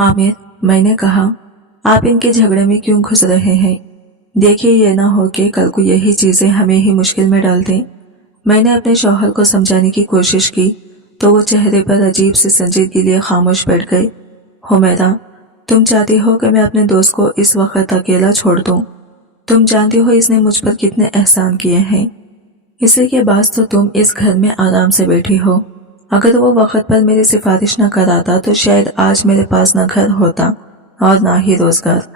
आमिर, मैंने कहा, आप इनके झगड़े में क्यों घुस रहे हैं? देखिए, ये ना हो कि कल को यही चीजें हमें ही मुश्किल में डाल दें। मैंने अपने शौहर को समझाने की कोशिश की तो वो चेहरे पर अजीब सी संजीदगी लिए खामोश बैठ गए। हुमैरा, तुम चाहती हो कि मैं अपने दोस्त को इस वक्त अकेला छोड़ दूं? तुम जानती हो इसने मुझ पर कितने एहसान किए हैं। इसी के बाद तो तुम इस घर में आराम से बैठी हो। अगर वो वक्त पर मेरी सिफारिश न कराता तो शायद आज मेरे पास न घर होता और ना ही रोजगार।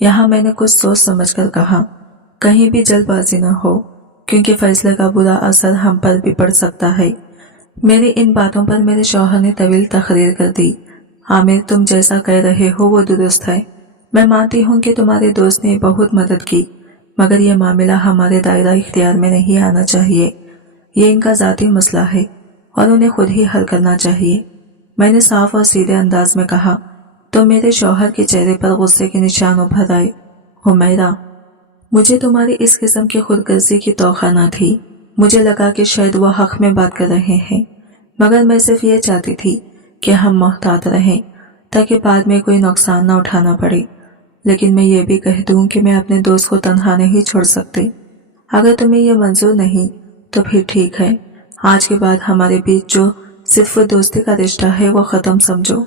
यहाँ मैंने कुछ सोच समझ कर कहा, कहीं भी जल्दबाजी न हो, क्योंकि फैसले का बुरा असर हम पर भी पड़ सकता है। मेरी इन बातों पर मेरे शौहर ने तवील तकरीर कर दी। आमिर, तुम जैसा कह रहे हो वो दुरुस्त है। मैं मानती हूँ कि तुम्हारे दोस्त ने बहुत मदद की, मगर यह मामला हमारे दायरा इख्तियार में नहीं आना चाहिए। ये इनका ज़ाती मसला है और उन्हें खुद ही हल करना चाहिए। मैंने साफ और सीधे अंदाज में कहा तो मेरे शौहर के चेहरे पर गुस्से के निशान उभर आए। हुमैरा, मुझे तुम्हारी इस किस्म की खुदगर्जी की तौखा न थी। मुझे लगा कि शायद वो हक में बात कर रहे हैं, मगर मैं सिर्फ ये चाहती थी कि हम मोहतात रहें ताकि बाद में कोई नुकसान न उठाना पड़े। लेकिन मैं ये भी कह दूं कि मैं अपने दोस्त को तन्हा नहीं छोड़ सकती। अगर तुम्हें यह मंजूर नहीं तो फिर ठीक है, आज के बाद हमारे बीच जो सिर्फ दोस्ती का रिश्ता है वो खत्म समझो।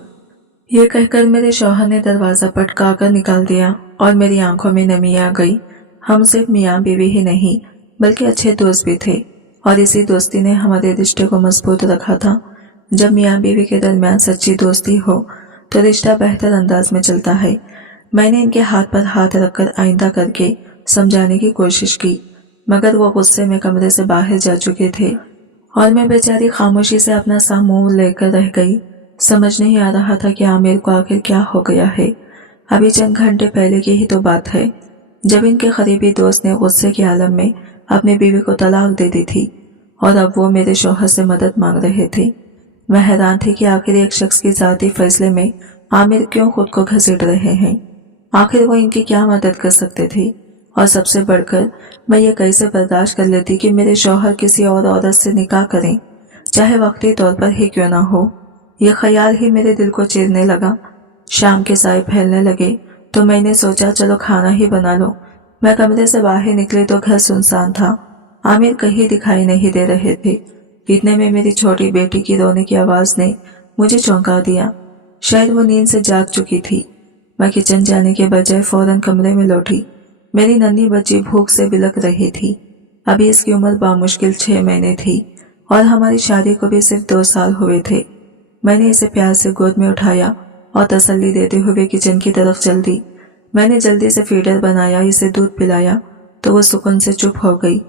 ये कहकर मेरे शौहर ने दरवाजा पटका कर निकाल दिया और मेरी आंखों में नमी आ गई। हम सिर्फ मियाँ बीवी ही नहीं बल्कि अच्छे दोस्त भी थे और इसी दोस्ती ने हमारे रिश्ते को मजबूत रखा था। जब मियाँ बीवी के दरमियान सच्ची दोस्ती हो तो रिश्ता बेहतर अंदाज में चलता है। मैंने इनके हाथ पर हाथ रखकर आइंदा करके समझाने की कोशिश की, मगर वो गुस्से में कमरे से बाहर जा चुके थे और मैं बेचारी खामोशी से अपना सा मुंह लेकर रह गई। समझ नहीं आ रहा था कि आमिर को आखिर क्या हो गया है। अभी चंद घंटे पहले की ही तो बात है जब इनके करीबी दोस्त ने गुस्से के आलम में अपनी बीवी को तलाक दे दी थी और अब वो मेरे शौहर से मदद मांग रहे थे। मैं हैरान थी कि आखिर एक शख्स की जाती फैसले में आमिर क्यों खुद को घसीट रहे हैं। आखिर वो इनकी क्या मदद कर सकते थे, और सबसे बढ़कर मैं ये कैसे बर्दाश्त कर लेती कि मेरे शौहर किसी और औरत से निकाह करें, चाहे वक्ती तौर पर ही क्यों ना हो। यह ख्याल ही मेरे दिल को चीरने लगा। शाम के साए फैलने लगे तो मैंने सोचा चलो खाना ही बना लो। मैं कमरे से बाहर निकली तो घर सुनसान था। आमिर कहीं दिखाई नहीं दे रहे थे। इतने में मेरी छोटी बेटी की रोने की आवाज ने मुझे चौंका दिया। शायद वो नींद से जाग चुकी थी। मैं किचन जाने के बजाय फौरन कमरे में लौटी। मेरी नन्ही बच्ची भूख से बिलख रही थी। अभी इसकी उम्र बामुश्किल 6 महीने थी और हमारी शादी को भी सिर्फ 2 साल हुए थे। मैंने इसे प्यार से गोद में उठाया और तसल्ली देते हुए किचन की तरफ चल दी। मैंने जल्दी से फीडर बनाया, इसे दूध पिलाया तो वो सुकून से चुप हो गई।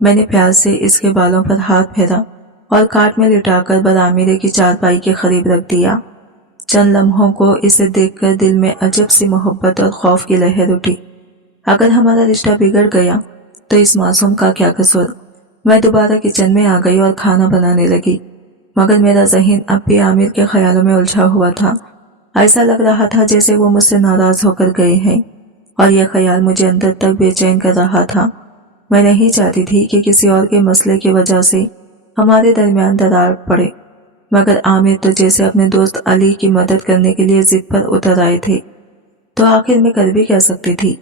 मैंने प्यार से इसके बालों पर हाथ फेरा और काट में लिटाकर बरामदे की चारपाई के करीब रख दिया। चंद लम्हों को इसे देखकर दिल में अजब सी मोहब्बत और खौफ की लहर उठी। अगर हमारा रिश्ता बिगड़ गया तो इस मासूम का क्या कसूर। मैं दोबारा किचन में आ गई और खाना बनाने लगी, मगर मेरा ज़हन अब भी आमिर के ख्यालों में उलझा हुआ था। ऐसा लग रहा था जैसे वो मुझसे नाराज होकर गए हैं और यह ख्याल मुझे अंदर तक बेचैन कर रहा था। मैं नहीं चाहती थी कि किसी और के मसले की वजह से हमारे दरमियान दरार पड़े, मगर आमिर तो जैसे अपने दोस्त अली की मदद करने के लिए जिद पर उतर आए थे, तो आखिर मैं कर भी क्या सकती थी।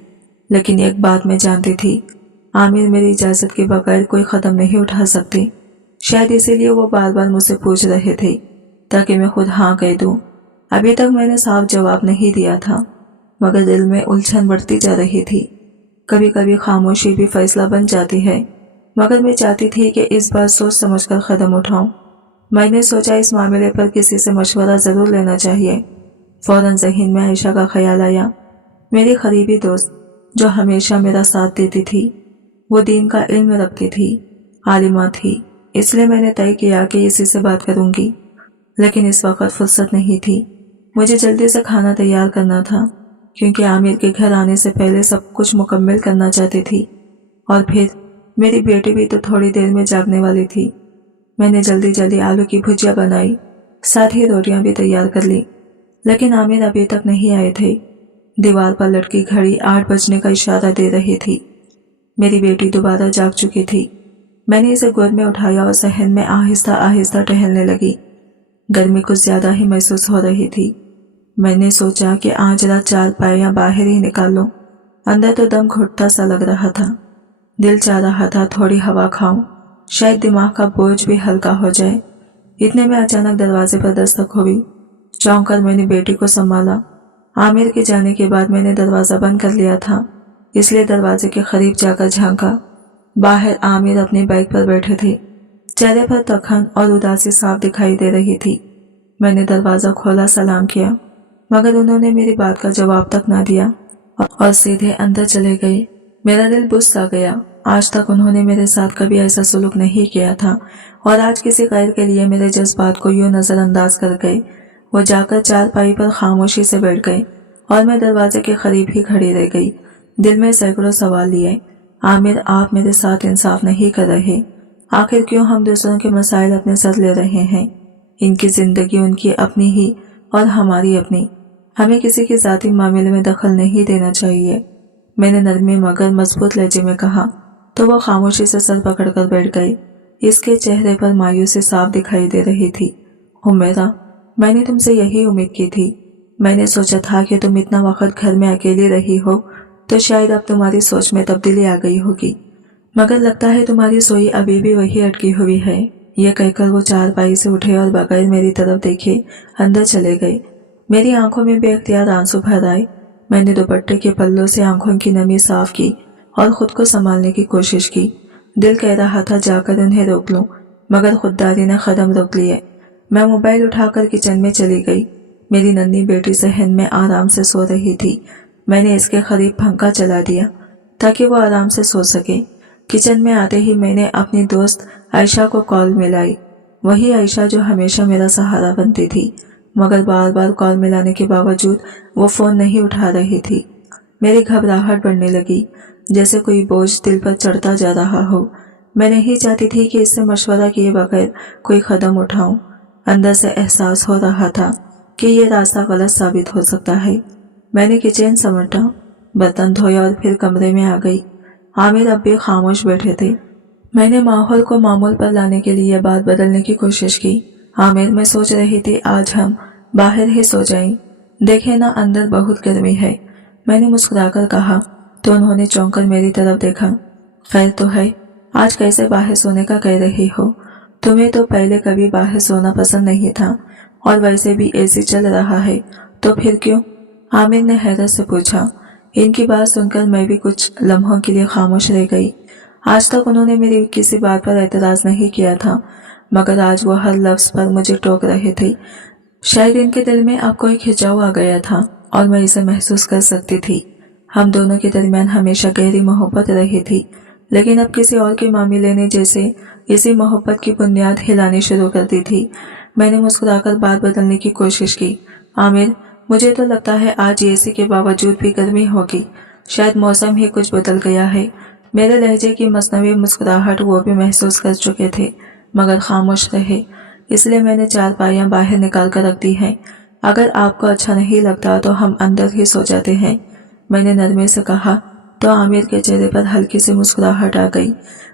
लेकिन एक बात मैं जानती थी, आमिर मेरी इजाज़त के बगैर कोई कदम नहीं उठा सकते। शायद इसीलिए वो बार बार मुझसे पूछ रहे थे ताकि मैं खुद हाँ कह दूं। अभी तक मैंने साफ जवाब नहीं दिया था, मगर दिल में उलझन बढ़ती जा रही थी। कभी कभी खामोशी भी फैसला बन जाती है, मगर मैं चाहती थी कि इस बार सोच समझकर कदम उठाऊं। मैंने सोचा इस मामले पर किसी से मशवरा जरूर लेना चाहिए। फौरन ज़हन में आयशा का ख्याल आया, मेरी करीबी दोस्त जो हमेशा मेरा साथ देती थी। वो दीन का इल्म रखती थी, आलिमा थी, इसलिए मैंने तय किया कि इसी से बात करूंगी। लेकिन इस वक्त फुर्सत नहीं थी। मुझे जल्दी से खाना तैयार करना था, क्योंकि आमिर के घर आने से पहले सब कुछ मुकम्मल करना चाहती थी। और फिर मेरी बेटी भी तो थोड़ी देर में जागने वाली थी। मैंने जल्दी जल्दी आलू की भुजिया बनाई, साथ ही रोटियां भी तैयार कर ली। लेकिन आमिर अभी तक नहीं आए थे। दीवार पर लटकी घड़ी 8 बजने का इशारा दे रही थी। मेरी बेटी दोबारा जाग चुकी थी। मैंने इसे गोद में उठाया और सहन में आहिस्ता आहिस्ता टहलने लगी। गर्मी कुछ ज्यादा ही महसूस हो रही थी। मैंने सोचा कि आज रात चारपाइयाँ बाहर ही निकाल लूं। अंदर तो दम घुटता सा लग रहा था। दिल चाह रहा था थोड़ी हवा खाऊं, शायद दिमाग का बोझ भी हल्का हो जाए। इतने में अचानक दरवाजे पर दस्तक हुई। चौंक कर मैंने बेटी को संभाला। आमिर के जाने के बाद मैंने दरवाजा बंद कर लिया था, इसलिए दरवाजे के करीब जाकर झांका। बाहर आमिर अपने बाइक पर बैठे थे। चेहरे पर तखन और उदासी साफ दिखाई दे रही थी। मैंने दरवाजा खोला, सलाम किया, मगर उन्होंने मेरी बात का जवाब तक ना दिया और सीधे अंदर चले गए। मेरा दिल बुझ सा गया। आज तक उन्होंने मेरे साथ कभी ऐसा सुलूक नहीं किया था और आज किसी गैर के लिए मेरे जज्बात को यूं नजरअंदाज कर गए। वो जाकर चारपाई पर खामोशी से बैठ गए और मैं दरवाजे के करीब ही खड़ी रह गई। दिल में सैकड़ों सवाल लिए। आमिर, आप मेरे साथ इंसाफ नहीं कर रहे। आखिर क्यों हम दूसरों के मसाइल अपने सर ले रहे हैं? इनकी जिंदगी उनकी अपनी ही और हमारी अपनी। हमें किसी के जाती मामले में दखल नहीं देना चाहिए। मैंने नरमी मगर मजबूत लहजे में कहा, तो वो खामोशी से सर पकड़कर बैठ गए। इसके चेहरे पर मायूसी साफ दिखाई दे रही थी। हुमैरा, मैंने तुमसे यही उम्मीद की थी। मैंने सोचा था कि तुम इतना वक्त घर में अकेली रही हो तो शायद अब तुम्हारी सोच में तब्दीली आ गई होगी, मगर लगता है तुम्हारी सोई अभी भी वही अटकी हुई है। ये कहकर वो चारपाई से उठे और बगैर मेरी तरफ देखे अंदर चले गए। मेरी आंखों में बेख्तियार आंसू भर आए। मैंने दुपट्टे के पल्लों से आंखों की नमी साफ की और खुद को संभालने की कोशिश की। दिल कह रहा था जाकर उन्हें रोक लूं, मगर खुददारी ने कदम रोक लिए। मैं मोबाइल उठाकर किचन में चली गई। मेरी नन्ही बेटी सहन में आराम से सो रही थी। मैंने इसके करीब पंखा चला दिया ताकि वो आराम से सो सके। किचन में आते ही मैंने अपनी दोस्त आयशा को कॉल मिलाई। वही आयशा जो हमेशा मेरा सहारा बनती थी, मगर बार बार कॉल मिलाने के बावजूद वो फोन नहीं उठा रही थी। मेरी घबराहट बढ़ने लगी, जैसे कोई बोझ दिल पर चढ़ता जा रहा हो। मैं नहीं चाहती थी कि इससे मशवरा किए बगैर कोई कदम उठाऊं। अंदर से एहसास हो रहा था कि ये रास्ता गलत साबित हो सकता है। मैंने किचन समेटा, बर्तन धोए और फिर कमरे में आ गई। आमिर अब भी खामोश बैठे थे। मैंने माहौल को मामूल पर लाने के लिए बात बदलने की कोशिश की। आमिर, मैं सोच रही थी आज हम बाहर ही सो जाएं। देखे ना, अंदर बहुत गर्मी है। मैंने मुस्कुराकर कहा तो उन्होंने चौंक कर मेरी तरफ देखा। खैर तो है, आज कैसे बाहर सोने का कह रही हो? तुम्हें तो पहले कभी बाहर सोना पसंद नहीं था और वैसे भी एसी चल रहा है, तो फिर क्यों? आमिर ने हैरत से पूछा। इनकी बात सुनकर मैं भी कुछ लम्हों के लिए खामोश रह गई। आज तक उन्होंने मेरी किसी बात पर एतराज नहीं किया था, मगर आज वो हर लफ्ज पर मुझे टोक रहे थे। शायद इनके दिल में अब कोई खिंचाव आ गया था और मैं इसे महसूस कर सकती थी। हम दोनों के दरमियान हमेशा गहरी मोहब्बत रही थी, लेकिन अब किसी और के मामले ने जैसे इसी मोहब्बत की बुनियाद हिलानी शुरू कर दी थी। मैंने मुस्कुराकर बात बदलने की कोशिश की। आमिर, मुझे तो लगता है आज एसी के बावजूद भी गर्मी होगी। शायद मौसम ही कुछ बदल गया है। मेरे लहजे की मसनवी मुस्कुराहट वो भी महसूस कर चुके थे, मगर खामोश रहे। इसलिए मैंने चारपाइयाँ बाहर निकाल कर रख दी हैं। अगर आपको अच्छा नहीं लगता तो हम अंदर ही सो जाते हैं, मैंने नरमी से कहा। तो आमिर के चेहरे पर हल्की सी मुस्कुराहट आ गई।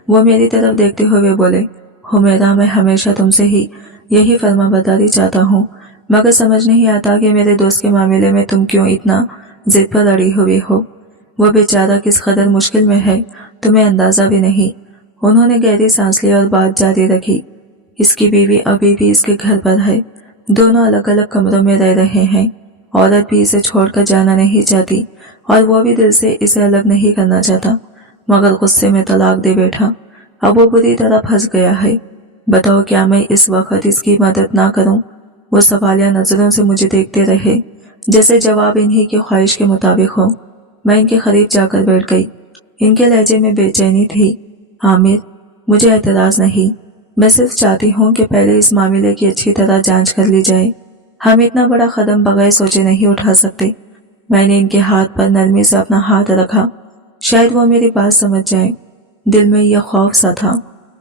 वो मेरी तरफ देखते हुए बोले, हुमैरा, मैं हमेशा तुमसे ही यही फर्माबरदारी चाहता हूँ, मगर समझ नहीं आता कि मेरे दोस्त के मामले में तुम क्यों इतना जिद पर अड़ी हुई हो। वो बेचारा किस कदर मुश्किल में है, तुम्हें अंदाजा भी नहीं। उन्होंने गहरी सांस ली और बात जारी रखी। इसकी बीवी अभी भी इसके घर पर है। दोनों अलग अलग कमरों में रह रहे हैं। औरत भी इसे छोड़कर जाना नहीं चाहती और वो भी दिल से इसे अलग नहीं करना चाहता, मगर गुस्से में तलाक दे बैठा। अब वो बुरी तरह फंस गया है। बताओ, क्या मैं इस वक्त इसकी मदद ना करूं? वो सवालिया नजरों से मुझे देखते रहे, जैसे जवाब इन्हीं की ख्वाहिश के मुताबिक हो। मैं इनके करीब जाकर बैठ गई। इनके लहजे में बेचैनी थी। आमिर, मुझे एतराज नहीं, मैं सिर्फ चाहती हूँ कि पहले इस मामले की अच्छी तरह जांच कर ली जाए। हम इतना बड़ा कदम बगैर सोचे नहीं उठा सकते। मैंने इनके हाथ पर नरमी से अपना हाथ रखा, शायद वो मेरी बात समझ जाए। दिल में यह खौफ सा था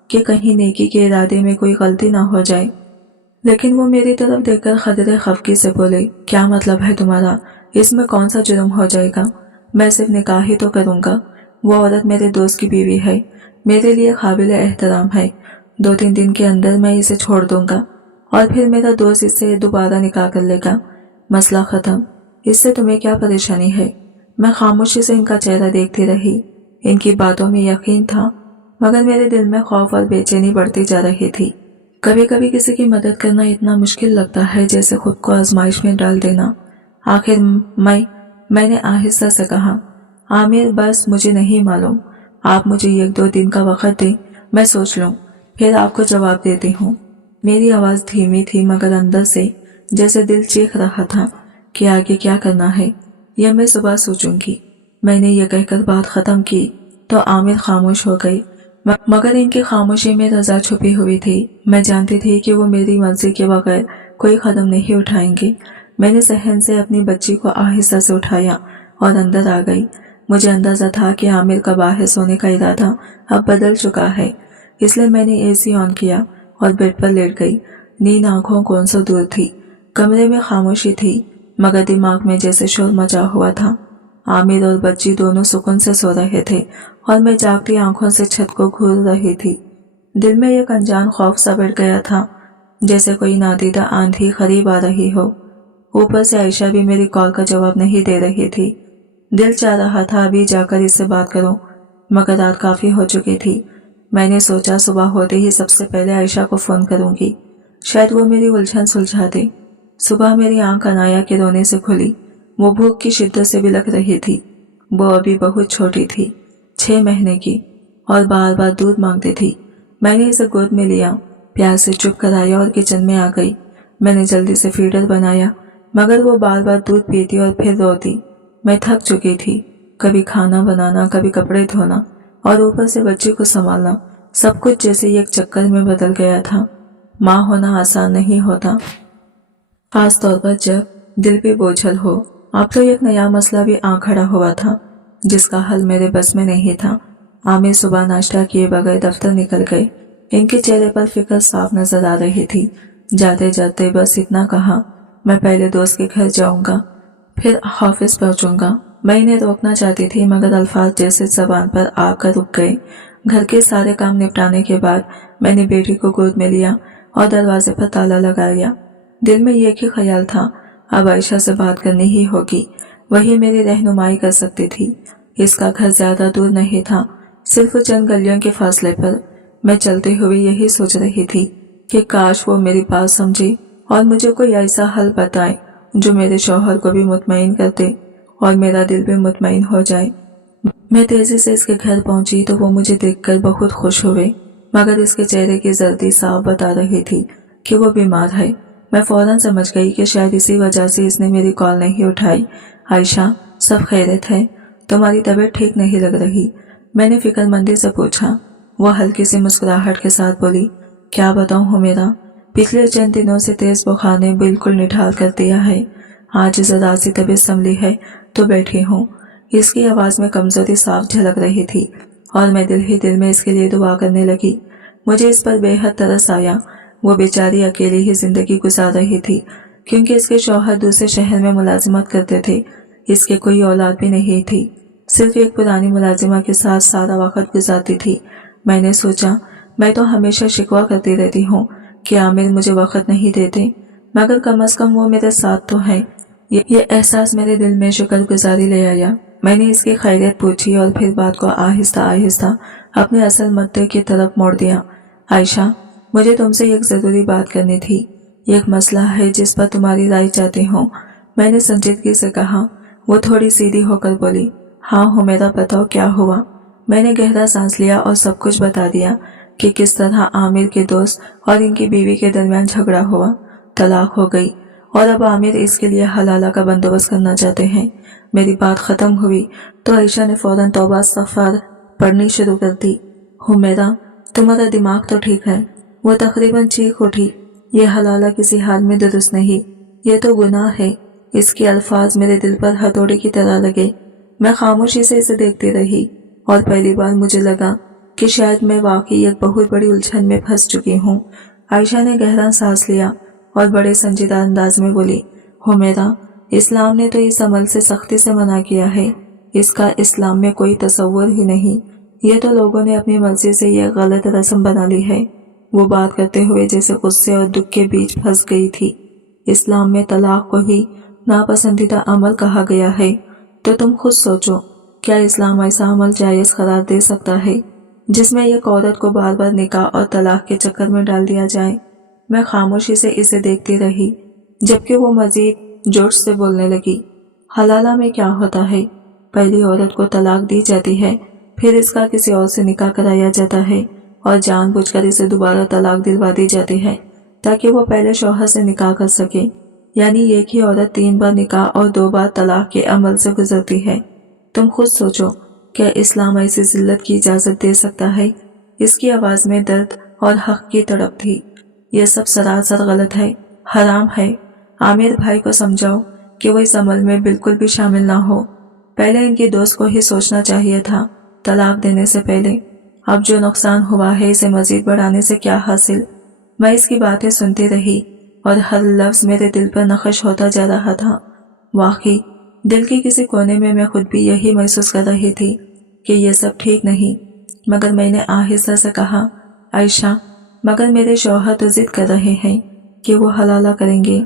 कि कहीं नेकी के इरादे में कोई गलती ना हो जाए, लेकिन वो मेरी तरफ देखकर खदरे खफकी से बोले, क्या मतलब है तुम्हारा? इसमें कौन सा जुर्म हो जाएगा? मैं सिर्फ निकाह ही तो करूंगा। वो औरत मेरे दोस्त की बीवी है, मेरे लिए काबिल एहतराम है। 2-3 दिन के अंदर मैं इसे छोड़ दूंगा और फिर मेरा दोस्त इससे दोबारा निकाह कर लेगा। मसला खत्म, इससे तुम्हें क्या परेशानी है? मैं खामोशी से इनका चेहरा देखती रही। इनकी बातों में यकीन था, मगर मेरे दिल में खौफ और बेचैनी बढ़ती जा रही थी। कभी कभी किसी की मदद करना इतना मुश्किल लगता है जैसे खुद को आजमाइश में डाल देना। आखिर मैंने आहिस्ता से कहा, आमिर बस मुझे नहीं मालूम, आप मुझे 1-2 दिन का वक्त दें, मैं सोच लूं, फिर आपको जवाब देती हूँ। मेरी आवाज़ धीमी थी मगर अंदर से जैसे दिल चीख रहा था कि आगे क्या करना है यह मैं सुबह सोचूंगी। मैंने यह कहकर बात खत्म की तो आमिर खामोश हो गई, मगर इनकी खामोशी में रजा छुपी हुई थी। मैं जानती थी कि वो मेरी मर्जी के बगैर कोई कदम नहीं उठाएंगे। मैंने सहन से अपनी बच्ची को आहिस्ता से उठाया और अंदर आ गई। मुझे अंदाजा था कि आमिर का बाहर सोने का इरादा अब बदल चुका है, इसलिए मैंने एसी ऑन किया और बेड पर लेट गई। नींद आंखों कौन सा दूर थी। कमरे में खामोशी थी मगर दिमाग में जैसे शोर मचा हुआ था। आमिर और बच्ची दोनों सुकून से सो रहे थे और मैं जागती आंखों से छत को घूर रही थी। दिल में एक अनजान खौफ सा बैठ गया था, जैसे कोई नादीदा आंधी करीब आ रही हो। ऊपर से आयशा भी मेरी कॉल का जवाब नहीं दे रही थी। दिल चाह रहा था अभी जाकर इससे बात करूं, मगर रात काफी हो चुकी थी। मैंने सोचा सुबह होते ही सबसे पहले आयशा को फोन करूंगी, शायद वो मेरी उलझन सुलझा दे। सुबह मेरी आंख अनाया के रोने से खुली। वो भूख की शिद्दत से बिलख रही थी। वो अभी बहुत छोटी थी, 6 महीने की, और बार बार दूध मांगती थी। मैंने इसे गोद में लिया, प्यार से चुप कराया और किचन में आ गई। मैंने जल्दी से फीडर बनाया, मगर वो बार बार दूध पीती और फिर रोती। मैं थक चुकी थी, कभी खाना बनाना, कभी कपड़े धोना और ऊपर से बच्ची को संभालना। सब कुछ जैसे एक चक्कर में बदल गया था। माँ होना आसान नहीं होता, खास तौर पर जब दिल पे बोझल हो। अब तो एक नया मसला भी आ खड़ा हुआ था जिसका हल मेरे बस में नहीं था। आमिर सुबह नाश्ता किए बगैर दफ्तर निकल गए। इनके चेहरे पर फिक्र साफ नजर आ रही थी। जाते जाते बस इतना कहा, मैं पहले दोस्त के घर जाऊंगा, फिर ऑफिस पहुंचूंगा। मैं इन्हें रोकना चाहती थी मगर अल्फाज जैसे जबान पर आकर रुक गए। घर के सारे काम निपटाने के बाद मैंने बेटी को गोद में लिया और दरवाजे पर ताला लगाया। दिल में एक ही ख्याल था, अब आयशा से बात करनी ही होगी, वही मेरी रहनुमाई कर सकती थी। इसका घर ज्यादा दूर नहीं था, सिर्फ चंद गलियों के फासले पर। मैं चलते हुए यही सोच रही थी कि काश वो मेरी बात समझे और मुझे कोई ऐसा हल बताए जो मेरे शौहर को भी मुतमईन कर दे और मेरा दिल भी मुतमईन हो जाए। मैं तेजी से इसके घर पहुंची तो वो मुझे देखकर बहुत खुश हुए, मगर इसके चेहरे की जर्दी साफ बता रही थी कि वो बीमार है। मैं फौरन समझ गई कि शायद इसी वजह से इसने मेरी कॉल नहीं उठाई। आयशा, सब खैरियत है? तुम्हारी तबीयत ठीक नहीं लग रही, मैंने फिक्रमंदी से पूछा। वो हल्की सी मुस्कुराहट के साथ बोली, क्या बताऊं हो मेरा, पिछले चंद दिनों से तेज बुखार ने बिल्कुल निठाल कर दिया है। आज जरा सी तबीयत संभली है तो बैठी हूँ। इसकी आवाज में कमजोरी साफ झलक रही थी और मैं दिल ही दिल में इसके लिए दुआ करने लगी। मुझे इस पर बेहद तरस आया। वो बेचारी अकेली ही जिंदगी गुजार रही थी क्योंकि इसके शौहर दूसरे शहर में मुलाजिमत करते थे। इसके कोई औलाद भी नहीं थी, सिर्फ एक पुरानी मुलाजिमा के साथ सारा वक्त गुजारती थी। मैंने सोचा, मैं तो हमेशा शिकवा करती रहती हूँ कि आमिर मुझे वक्त नहीं देते, मगर कम से कम वो मेरे साथ तो है। ये एहसास मेरे दिल में शुक्रगुजारी ले आया। मैंने इसकी खैरियत पूछी और फिर बात को आहिस्ता आहिस्ता अपने असल मुद्दे की तरफ मोड़ दिया। आयशा, मुझे तुमसे एक जरूरी बात करनी थी। एक मसला है जिस पर तुम्हारी राय चाहती हूँ, मैंने संजीदगी से कहा। वो थोड़ी सीधी होकर बोली, हाँ हो मेरा, बताओ क्या हुआ। मैंने गहरा सांस लिया और सब कुछ बता दिया कि किस तरह आमिर के दोस्त और इनकी बीवी के दरमियान झगड़ा हुआ, तलाक हो गई और अब आमिर इसके लिए हलाला का बंदोबस्त करना चाहते हैं। मेरी बात खत्म हुई तो आयशा ने फौरन तौबा इस्तग़फ़ार पढ़नी शुरू कर दी। हुमैरा, तुम्हारा दिमाग तो ठीक है? वो तकरीबन चीख उठी, ये हलाला किसी हाल में दुरुस्त नहीं, ये तो गुनाह है। इसके अल्फाज मेरे दिल पर हथौड़े की तरह लगे। मैं खामोशी से इसे देखती रही और पहली बार मुझे लगा कि शायद मैं वाकई एक बहुत बड़ी उलझन में फंस चुकी हूँ। आयशा ने गहरा सांस लिया और बड़े संजीदा अंदाज में बोली, हुमैरा, इस्लाम ने तो इस अमल से सख्ती से मना किया है। इसका इस्लाम में कोई तसव्वुर ही नहीं। ये तो लोगों ने अपनी मर्जी से यह गलत रस्म बना ली है। वो बात करते हुए जैसे गुस्से और दुख के बीच फंस गई थी। इस्लाम में तलाक को ही नापसंदीदा अमल कहा गया है, तो तुम खुद सोचो, क्या इस्लाम ऐसा अमल जायज़ करार दे सकता है जिसमें एक औरत को बार बार निकाह और तलाक के चक्कर में डाल दिया जाए। मैं खामोशी से इसे देखती रही, जबकि वो मजीद जोश से बोलने लगी। हलाला में क्या होता है? पहली औरत को तलाक दी जाती है, फिर इसका किसी और से निकाह कराया जाता है और जानबूझकर इसे दोबारा तलाक दिलवा दी जाती है ताकि वो पहले शौहर से निकाह कर सके। यानी एक ही औरत 3 बार निकाह और 2 बार तलाक के अमल से गुजरती है। तुम खुद सोचो, क्या इस्लाम ऐसी जिल्लत की इजाजत दे सकता है? इसकी आवाज में दर्द और हक की तड़प थी। यह सब सरासर गलत है, हराम है। आमिर भाई को समझाओ कि वो इस अमल में बिल्कुल भी शामिल ना हो। पहले इनके दोस्त को ही सोचना चाहिए था तलाक देने से पहले। अब जो नुकसान हुआ है इसे मजीद बढ़ाने से क्या हासिल। मैं इसकी बातें सुनती रही और हर लफ्ज मेरे दिल पर नक्श होता जा रहा था। वाकई दिल के किसी कोने में मैं खुद भी यही महसूस कर रही थी कि ये सब ठीक नहीं। मगर मैंने आहिस्ता से कहा, आयशा, मगर मेरे शौहर तो जिद कर रहे हैं कि वो हलाला करेंगे।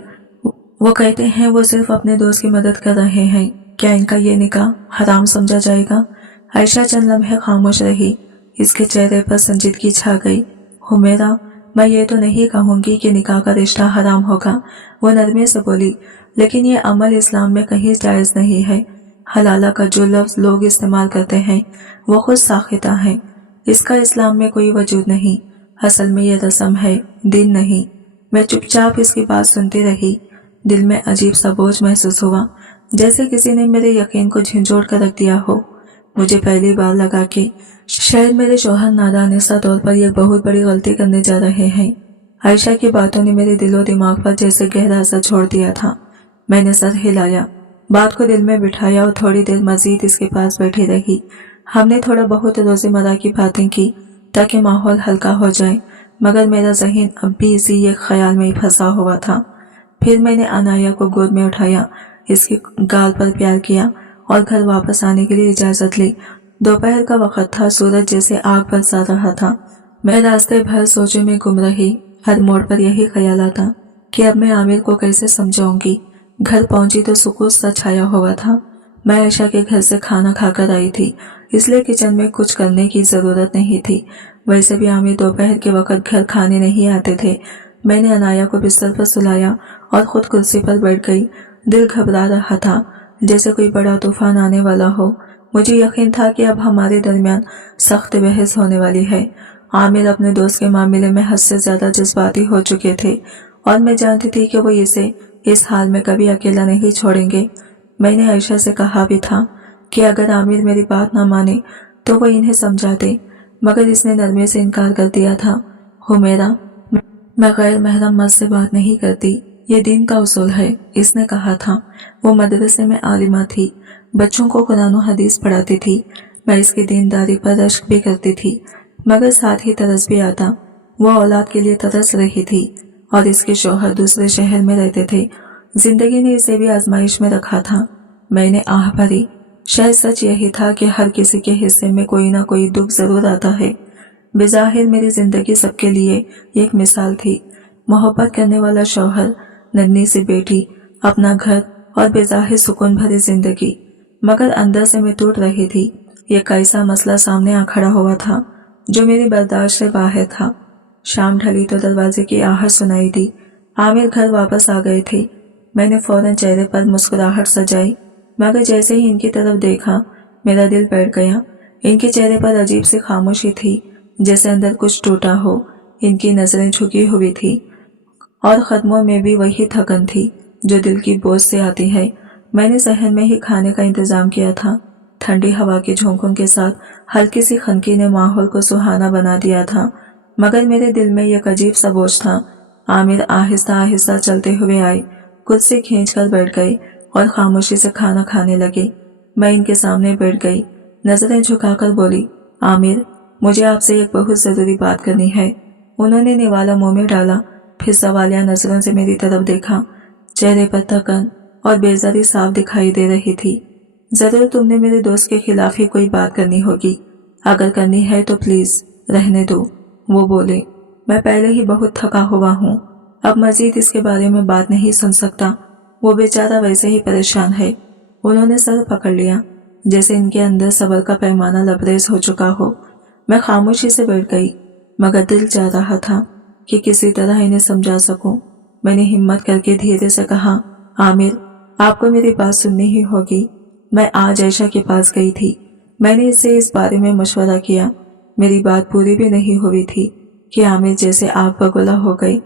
वो कहते हैं वो सिर्फ अपने दोस्त की मदद कर रहे हैं। क्या इनका ये निकाह हराम समझा जाएगा? आयशा चंद लम्हे खामोश रही। इसके चेहरे पर संजीदगी छा गई। हुमैरा, मैं ये तो नहीं कहूंगी कि निकाह का रिश्ता हराम होगा, वो नरमे से बोली, लेकिन ये अमल इस्लाम में कहीं जायज नहीं है। हलाला का जो लफ्ज लोग इस्तेमाल करते हैं वो खुद साखिता है। इसका इस्लाम में कोई वजूद नहीं। असल में ये रस्म है, दिन नहीं। मैं चुपचाप इसकी बात सुनती रही। दिल में अजीब सा बोझ महसूस हुआ, जैसे किसी ने मेरे यकीन को झिंझोड़ कर रख दिया हो। मुझे पहली बार लगा कि शायद मेरे शौहर नादानिस्ता तौर पर यह बहुत बड़ी गलती करने जा रहे हैं। आयशा की बातों ने मेरे दिलो दिमाग पर जैसे गहरा असर छोड़ दिया था। मैंने सर हिलाया, बात को दिल में बिठाया और थोड़ी देर मजीद इसके पास बैठी रही। हमने थोड़ा बहुत रोज़मर्रा की बातें की ताकि माहौल हल्का हो जाए, मगर मेरा ज़हन अब भी इसी एक ख्याल में ही फंसा हुआ था। फिर मैंने अनाया को गोद में उठाया, इसके गाल पर प्यार किया और घर वापस आने के लिए इजाज़त ली। दोपहर का वक्त था, सूरज जैसे आग बरसा रहा था। मैं रास्ते भर सोचों में गुम रही। हर मोड़ पर यही ख्याल आता कि अब मैं आमिर को कैसे समझाऊंगी। घर पहुंची तो सुकून सा छाया हुआ था। मैं आयशा के घर से खाना खाकर आई थी, इसलिए किचन में कुछ करने की जरूरत नहीं थी। वैसे भी आमिर दोपहर के वक्त घर खाने नहीं आते थे। मैंने अनाया को बिस्तर पर सुलाया और खुद कुर्सी पर बैठ गई। दिल घबरा रहा था, जैसे कोई बड़ा तूफान आने वाला हो। मुझे यकीन था कि अब हमारे दरमियान सख्त बहस होने वाली है। आमिर अपने दोस्त के मामले में हद से ज्यादा जज्बाती हो चुके थे और मैं जानती थी कि वो इसे इस हाल में कभी अकेला नहीं छोड़ेंगे। मैंने आयशा से कहा भी था कि अगर आमिर मेरी बात ना माने तो वो इन्हें समझा दे, मगर इसने नरमे से इनकार कर दिया था। हुमैरा, मैं गैर महरम मर्द से बात नहीं करती, ये दीन का उसूल है, इसने कहा था। वो मदरसे में आलिमा थी, बच्चों को कुरान और हदीस पढ़ाती थी। मैं इसकी दीनदारी पर रश्क भी करती थी, मगर साथ ही तरस भी आता। वो औलाद के लिए तरस रही थी और इसके शौहर दूसरे शहर में रहते थे। जिंदगी ने इसे भी आजमाइश में रखा था। मैंने आह भरी। शायद सच यही था कि हर किसी के हिस्से में कोई ना कोई दुख जरूर आता है। बेजाहिर मेरी जिंदगी सबके लिए एक मिसाल थी। मोहब्बत करने वाला शौहर, नन्ही सी बेटी, अपना घर और बेजाहिर सुकून भरी जिंदगी। मगर अंदर से मैं टूट रही थी। ये कैसा मसला सामने आ खड़ा हुआ था जो मेरी बर्दाश्त से बाहर था। शाम ढली तो दरवाजे की आहट सुनाई दी। आमिर घर वापस आ गए थे। मैंने फौरन चेहरे पर मुस्कुराहट सजाई, मगर जैसे ही इनकी तरफ देखा मेरा दिल बैठ गया। इनके चेहरे पर अजीब सी खामोशी थी, जैसे अंदर कुछ टूटा हो। इनकी नजरें झुकी हुई थी और कदमों में भी वही थकन थी जो दिल की बोझ से आती है। मैंने सहन में ही खाने का इंतजाम किया था। ठंडी हवा के झोंकों के साथ हल्की सी खनकी ने माहौल को सुहाना बना दिया था, मगर मेरे दिल में एक अजीब सा बोझ था। आमिर आहिस्ता आहिस्ता चलते हुए आए, कुर्सी खींचकर बैठ गए और खामोशी से खाना खाने लगे। मैं इनके सामने बैठ गई, नजरें झुकाकर बोली, आमिर, मुझे आपसे एक बहुत जरूरी बात करनी है। उन्होंने निवाला मुंह में डाला, फिर सवालिया नजरों से मेरी तरफ देखा। चेहरे पर थकन और बेजारी साफ दिखाई दे रही थी। जरूर तुमने मेरे दोस्त के खिलाफ ही कोई बात करनी होगी। अगर करनी है तो प्लीज रहने दो, वो बोले। मैं पहले ही बहुत थका हुआ हूँ, अब मजीद इसके बारे में बात नहीं सुन सकता। वो बेचारा वैसे ही परेशान है। उन्होंने सर पकड़ लिया, जैसे इनके अंदर सब्र का पैमाना लबरेज हो चुका हो। मैं खामोशी से बैठ गई, मगर दिल चाह रहा था कि किसी तरह इन्हें समझा सकूं। मैंने हिम्मत करके धीरे से कहा, आमिर, आपको मेरी बात सुननी ही होगी। मैं आज आयशा के पास गई थी। मैंने इससे इस बारे में मशवरा किया। मेरी बात पूरी भी नहीं हुई थी कि आमिर जैसे आग बगोला हो गई।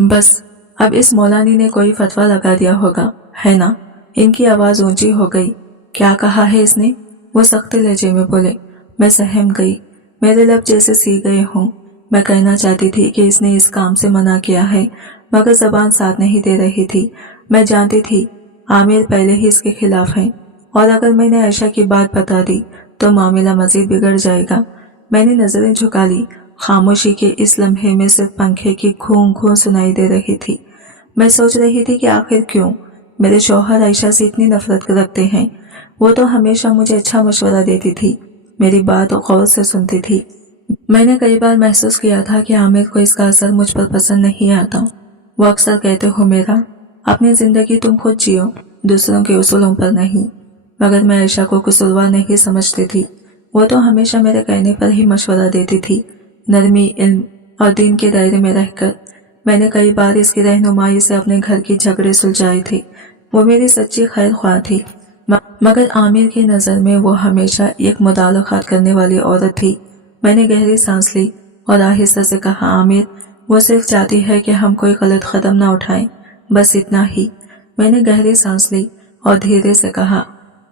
बस अब इस मौलानी ने कोई फतवा लगा दिया होगा, है ना? इनकी आवाज ऊंची हो गई। क्या कहा है इसने? वो सख्त लहजे में बोले। मैं सहम गई, मेरे लब जैसे सी गए हों। मैं कहना चाहती थी कि इसने इस काम से मना किया है, मगर जबान साथ नहीं दे रही थी। मैं जानती थी आमिर पहले ही इसके खिलाफ है, और अगर मैंने आयशा की बात बता दी तो मामला मजीद बिगड़ जाएगा। मैंने नजरें झुका ली। खामोशी के इस लम्हे में सिर्फ पंखे की घूं घूं सुनाई दे रही थी। मैं सोच रही थी कि आखिर क्यों मेरे शौहर आयशा से इतनी नफरत रखते हैं। वो तो हमेशा मुझे अच्छा मशवरा देती थी, मेरी बात गौर से सुनती थी। मैंने कई बार महसूस किया था कि आमिर को इसका असर मुझ पर पसंद नहीं आता। वो अक्सर कहते हो, मेरा अपनी जिंदगी तुम खुद जियो, दूसरों के उसूलों पर नहीं। मगर मैं आयशा को कसूरवार नहीं समझती थी। वो तो हमेशा मेरे कहने पर ही मशवरा देती थी। नरमी, इल्म और दीन के दायरे में रहकर मैंने कई बार इसकी रहनुमाई से अपने घर की झगड़े सुलझाए थे। वो मेरी सच्ची खैर ख्वाह थी, मगर आमिर की नज़र में वो हमेशा एक मुदालखात करने वाली औरत थी। मैंने गहरी सांस ली और आहिस्ता से कहा, आमिर, वो सिर्फ चाहती है कि हम कोई गलत कदम ना उठाएं, बस इतना ही। मैंने गहरी सांस ली और धीरे से कहा,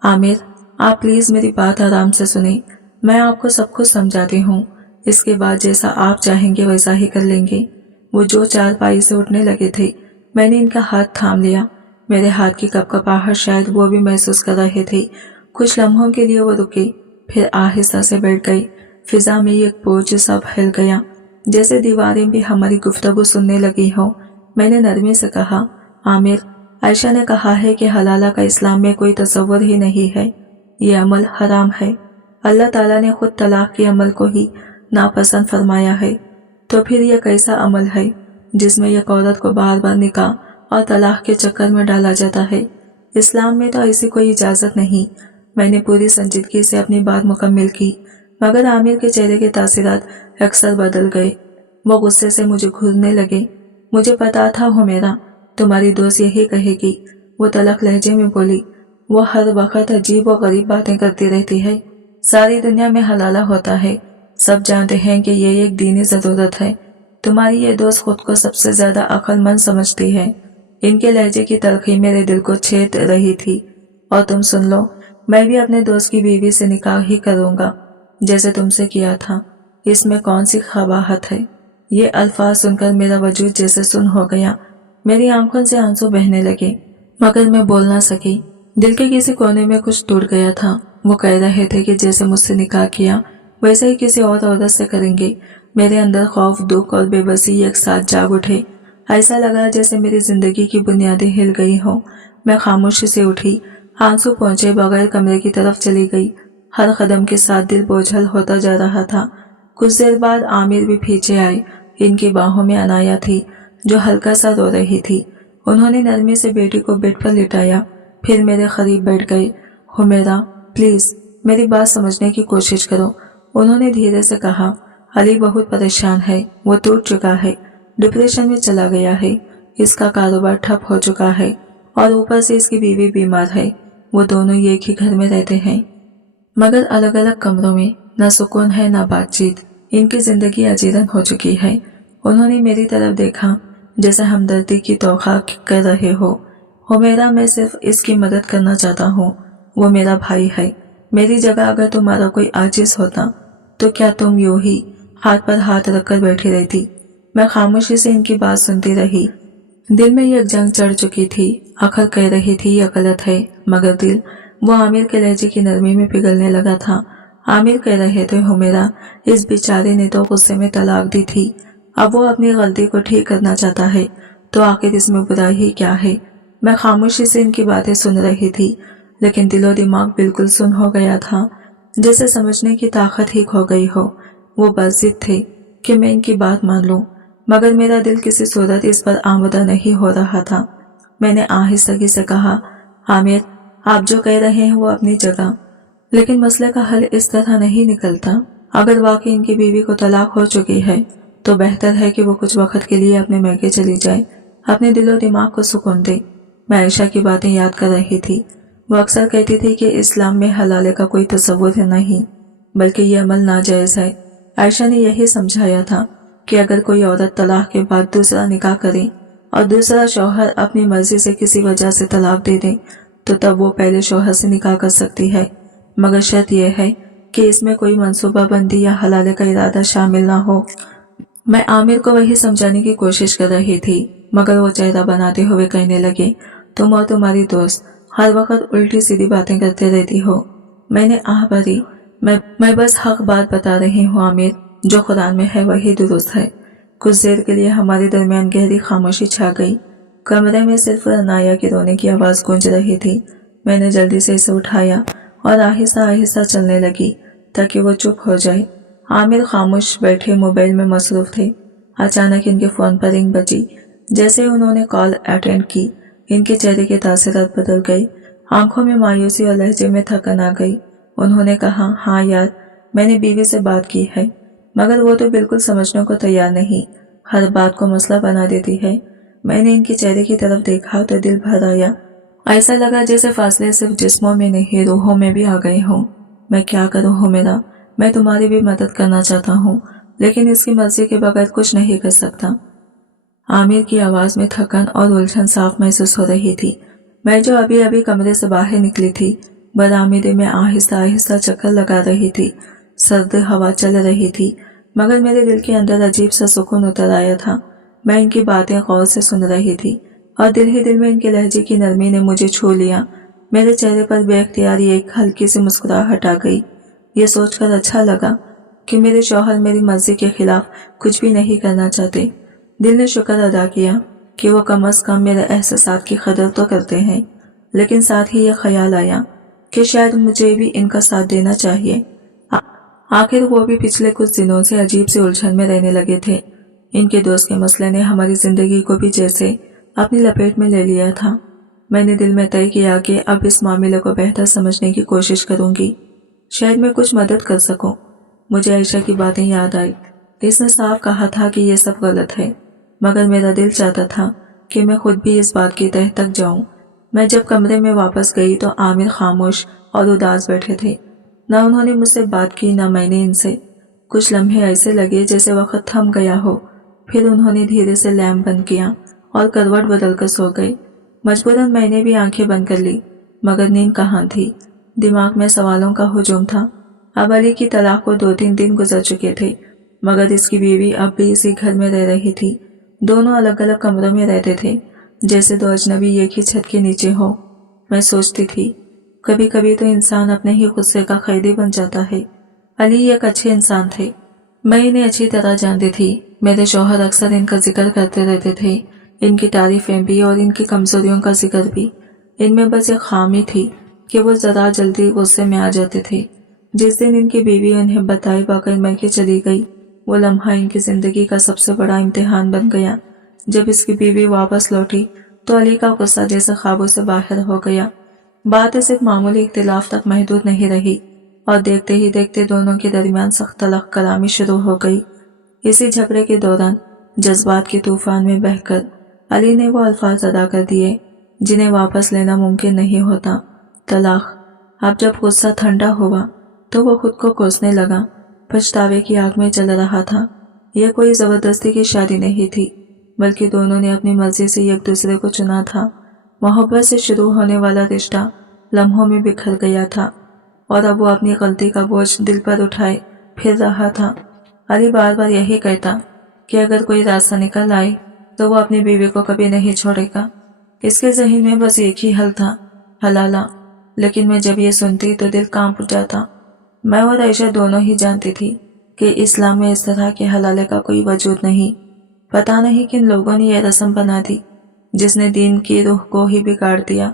आमिर, आप प्लीज मेरी बात आराम से सुने। मैं आपको सब कुछ समझाती हूँ। इसके बाद जैसा आप चाहेंगे वैसा ही कर लेंगे। वो जो चारपाई से उठने लगे थे, मैंने इनका हाथ थाम लिया। मेरे हाथ की कपकपाहट शायद वो भी महसूस कर रहे थे। कुछ लम्हों के लिए वो रुके, फिर आहिस्ता से बैठ गए। फिजा में एक बोझ सा फैल गया, जैसे दीवारें भी हमारी गुफ्तगू सुनने लगी हो। मैंने नरमी से कहा, आमिर, आयशा ने कहा है कि हलाला का इस्लाम में कोई तसव्वुर ही नहीं है। ये अमल हराम है। अल्लाह ताला ने खुद तलाक के अमल को ही नापसंद फरमाया है। तो फिर यह कैसा अमल है जिसमें एक औरत को बार बार निकाह और तलाक के चक्कर में डाला जाता है? इस्लाम में तो ऐसी कोई इजाजत नहीं। मैंने पूरी संजीदगी से अपनी बात मुकम्मल की, मगर आमिर के चेहरे के तासीरात अक्सर बदल गए। वो गुस्से से मुझे घूरने लगे। मुझे पता था हो मेरा, तुम्हारी दोस्त यही कहेगी। वो तलख लहजे में बोली। वो हर वक्त अजीब और गरीब बातें करती रहती है। सारी दुनिया में हलाला होता है, सब जानते हैं कि ये एक दीनी जरूरत है। तुम्हारी ये दोस्त खुद को सबसे ज्यादा अक्लमंद समझती है। इनके लहजे की तलखी मेरे दिल को छेद रही थी। और तुम सुन लो, मैं भी अपने दोस्त की बीवी से निकाह ही करूंगा, जैसे तुमसे किया था। इसमें कौन सी खबाहत है? ये अल्फाज सुनकर मेरा वजूद जैसे सुन हो गया। मेरी आंखों से आंसू बहने लगे, मगर मैं बोल ना सकी। दिल के किसी कोने में कुछ टूट गया था। वो कह रहे थे कि जैसे मुझसे निकाह किया वैसे ही किसी और औरत से करेंगे। मेरे अंदर खौफ, दुख और बेबसी एक साथ जाग उठे। ऐसा लगा जैसे मेरी जिंदगी की बुनियादें हिल गई हो। मैं खामोशी से उठी, आंसू पहुंचे बगैर कमरे की तरफ चली गई। हर कदम के साथ दिल बोझल होता जा रहा था। कुछ देर बाद आमिर भी पीछे आए। इनकी बाहों में अनाया थी, जो हल्का सा रो रही थी। उन्होंने नरमी से बेटी को बेड पर लिटाया, फिर मेरे करीब बैठ गए। हुमैरा, प्लीज मेरी बात समझने की कोशिश करो, उन्होंने धीरे से कहा। अली बहुत परेशान है, वो टूट चुका है, डिप्रेशन में चला गया है, इसका कारोबार ठप हो चुका है, और ऊपर से इसकी बीवी बीमार है। वो दोनों एक ही घर में रहते हैं, मगर अलग अलग कमरों में। न सुकून है न बातचीत। इनकी जिंदगी अजीरन हो चुकी है। उन्होंने मेरी तरफ देखा जैसे हमदर्दी की तौखा कर रहे हो। हुमैरा, मैं सिर्फ इसकी मदद करना चाहता हूँ। वो मेरा भाई है। मेरी जगह अगर तुम्हारा कोई आजिज होता तो क्या तुम यूं ही हाथ पर हाथ रखकर बैठी रहती? मैं खामोशी से इनकी बात सुनती रही। दिल में एक जंग चढ़ चुकी थी। अखर कह रही थी यह गलत है, मगर दिल वो आमिर के लहजे की नरमी में पिघलने लगा था। आमिर कह रहे थे, हुमैरा, इस बेचारे ने तो गुस्से में तलाक दी थी, अब वो अपनी गलती को ठीक करना चाहता है, तो आखिर इसमें बुराई ही क्या है? मैं खामोशी से इनकी बातें सुन रही थी, लेकिन दिलो दिमाग बिल्कुल सुन हो गया था, जैसे समझने की ताकत ही खो गई हो। वो बस जिद थे कि मैं इनकी बात मान लूं, मगर मेरा दिल किसी सूरत इस पर आमदा नहीं हो रहा था। میں نے آہستگی سے کہا، عامر آپ جو کہہ رہے ہیں وہ اپنی جگہ، لیکن مسئلے کا حل اس طرح نہیں نکلتا۔ اگر واقعی ان کی بیوی کو طلاق ہو چکی ہے تو بہتر ہے کہ وہ کچھ وقت کے لیے اپنے میکے چلی جائے، اپنے دل و دماغ کو سکون دے۔ میں عائشہ کی باتیں یاد کر رہی تھی۔ وہ اکثر کہتی تھی کہ اسلام میں حلالے کا کوئی تصور نہیں بلکہ یہ عمل ناجائز ہے۔ عائشہ نے یہی سمجھایا تھا کہ اگر کوئی عورت طلاق کے بعد دوسرا نکاح کرے اور دوسرا شوہر اپنی مرضی سے کسی وجہ سے طلاق دے دے تو تب وہ پہلے شوہر سے نکاح کر سکتی ہے، مگر شرط یہ ہے کہ اس میں کوئی منصوبہ بندی یا حلالے کا ارادہ شامل نہ ہو۔ میں عامر کو وہی سمجھانے کی کوشش کر رہی تھی مگر وہ چہرہ بناتے ہوئے کہنے لگے، تم اور تمہاری دوست ہر وقت الٹی سیدھی باتیں کرتے رہتی ہو۔ میں نے آہ بھری، میں بس حق بات بتا رہی ہوں عامر، جو قرآن میں ہے وہی درست ہے۔ کچھ دیر کے لیے ہمارے درمیان گہری خاموشی چھا گئی۔ کمرے میں صرف رنایا کی رونے کی آواز گونج رہی تھی۔ میں نے جلدی سے اسے اٹھایا اور آہستہ آہستہ چلنے لگی تاکہ وہ چپ ہو جائے۔ عامر خاموش بیٹھے موبائل میں مصروف تھے۔ اچانک ان کے فون پر رنگ بجی۔ جیسے انہوں نے کال اٹینڈ کی، ان کے چہرے کے تاثرات بدل گئے، آنکھوں میں مایوسی اور لہجے میں تھکن آ گئی۔ انہوں نے کہا، ہاں یار، میں نے بیوی سے بات کی ہے مگر وہ تو بالکل سمجھنے کو تیار نہیں، ہر بات کو مسئلہ بنا دیتی ہے۔ میں نے ان کے چہرے کی طرف دیکھا تو دل بھر آیا۔ ایسا لگا جیسے فاصلے صرف جسموں میں نہیں روحوں میں بھی آ گئے ہوں۔ میں کیا کروں ہو میرا، میں تمہاری بھی مدد کرنا چاہتا ہوں لیکن اس کی مرضی کے بغیر کچھ نہیں کر سکتا۔ عامر کی آواز میں تھکن اور الجھن صاف محسوس ہو رہی تھی۔ میں جو ابھی ابھی کمرے سے باہر نکلی تھی، برآمدے میں آہستہ آہستہ چکر لگا رہی تھی۔ سرد ہوا چل رہی تھی مگر میرے دل کے اندر عجیب سا سکون اتر آیا تھا۔ میں ان کی باتیں غور سے سن رہی تھی اور دل ہی دل میں ان کے لہجے کی نرمی نے مجھے چھو لیا۔ میرے چہرے پر بے اختیاری ایک ہلکی سی مسکراہٹ آ گئی۔ یہ سوچ کر اچھا لگا کہ میرے شوہر میری مرضی کے خلاف کچھ بھی نہیں کرنا چاہتے۔ دل نے شکر ادا کیا کہ وہ کم از کم میرے احساسات کی قدر تو کرتے ہیں، لیکن ساتھ ہی یہ خیال آیا کہ شاید مجھے بھی ان کا ساتھ دینا چاہیے۔ آخر وہ بھی پچھلے کچھ دنوں سے عجیب سے الجھن میں رہنے لگے تھے۔ ان کے دوست کے مسئلے نے ہماری زندگی کو بھی جیسے اپنی لپیٹ میں لے لیا تھا۔ میں نے دل میں طے کیا کہ اب اس معاملے کو بہتر سمجھنے کی کوشش کروں گی، شاید میں کچھ مدد کر سکوں۔ مجھے عائشہ کی باتیں یاد آئی۔ اس نے صاف کہا تھا کہ یہ سب غلط ہے، مگر میرا دل چاہتا تھا کہ میں خود بھی اس بات کی تہ تک جاؤں۔ میں جب کمرے میں واپس گئی تو عامر خاموش اور اداس بیٹھے تھے۔ نہ انہوں نے مجھ سے بات کی نہ میں نے ان سے۔ کچھ لمحے ایسے لگے جیسے وقت تھم گیا ہو، پھر انہوں نے دھیرے سے لیمپ بند کیا اور کروٹ بدل کر سو گئے۔ مجبوراً میں نے بھی آنکھیں بند کر لی مگر نیند کہاں تھی۔ دماغ میں سوالوں کا ہجوم تھا۔ اب علی کی طلاق کو 2-3 دن گزر چکے تھے مگر اس کی بیوی اب بھی اسی گھر میں رہ رہی تھی۔ دونوں الگ الگ کمروں میں رہتے تھے، جیسے دو اجنبی ایک ہی چھت کے نیچے ہو۔ میں سوچتی تھی کبھی کبھی تو انسان اپنے ہی غصے کا قیدی بن جاتا ہے۔ علی ایک اچھے انسان تھے، میں انہیں اچھی طرح جانتی تھی۔ میرے شوہر اکثر ان کا ذکر کرتے رہتے تھے، ان کی تعریفیں بھی اور ان کی کمزوریوں کا ذکر بھی۔ ان میں بس ایک خامی تھی کہ وہ ذرا جلدی غصے میں آ جاتے تھے۔ جس دن ان کی بیوی انہیں بتائے بغیر میکے چلی گئی، وہ لمحہ ان کی زندگی کا سب سے بڑا امتحان بن گیا۔ جب اس کی بیوی واپس لوٹی تو علی کا غصہ جیسے قابو سے باہر ہو گیا۔ بات صرف معمولی اختلاف تک محدود نہیں رہی اور دیکھتے ہی دیکھتے دونوں کے درمیان سخت تلخ کلامی شروع ہو گئی۔ اسی جھگڑے کے دوران جذبات کے طوفان میں بہہ کر علی نے وہ الفاظ ادا کر دیے جنہیں واپس لینا ممکن نہیں ہوتا۔ طلاق۔ اب جب غصہ ٹھنڈا ہوا تو وہ خود کو کوسنے لگا، پچھتاوے کی آگ میں جل رہا تھا۔ یہ کوئی زبردستی کی شادی نہیں تھی بلکہ دونوں نے اپنی مرضی سے ایک دوسرے کو چنا تھا۔ محبت سے شروع ہونے والا رشتہ لمحوں میں بکھر گیا تھا اور اب وہ اپنی غلطی کا بوجھ دل پر اٹھائے پھر رہا تھا۔ علی بار بار یہی کہتا کہ اگر کوئی راستہ نکل آئے تو وہ اپنی بیوی کو کبھی نہیں چھوڑے گا۔ اس کے ذہن میں بس ایک ہی حل تھا، حلالہ، لیکن میں جب یہ سنتی تو دل کانپ جاتا۔ میں اور عائشہ دونوں ہی جانتی تھی کہ اسلام میں اس طرح کے حلالے کا کوئی وجود نہیں۔ پتہ نہیں کن لوگوں نے یہ رسم بنا دی جس نے دین کی روح کو ہی بگاڑ دیا۔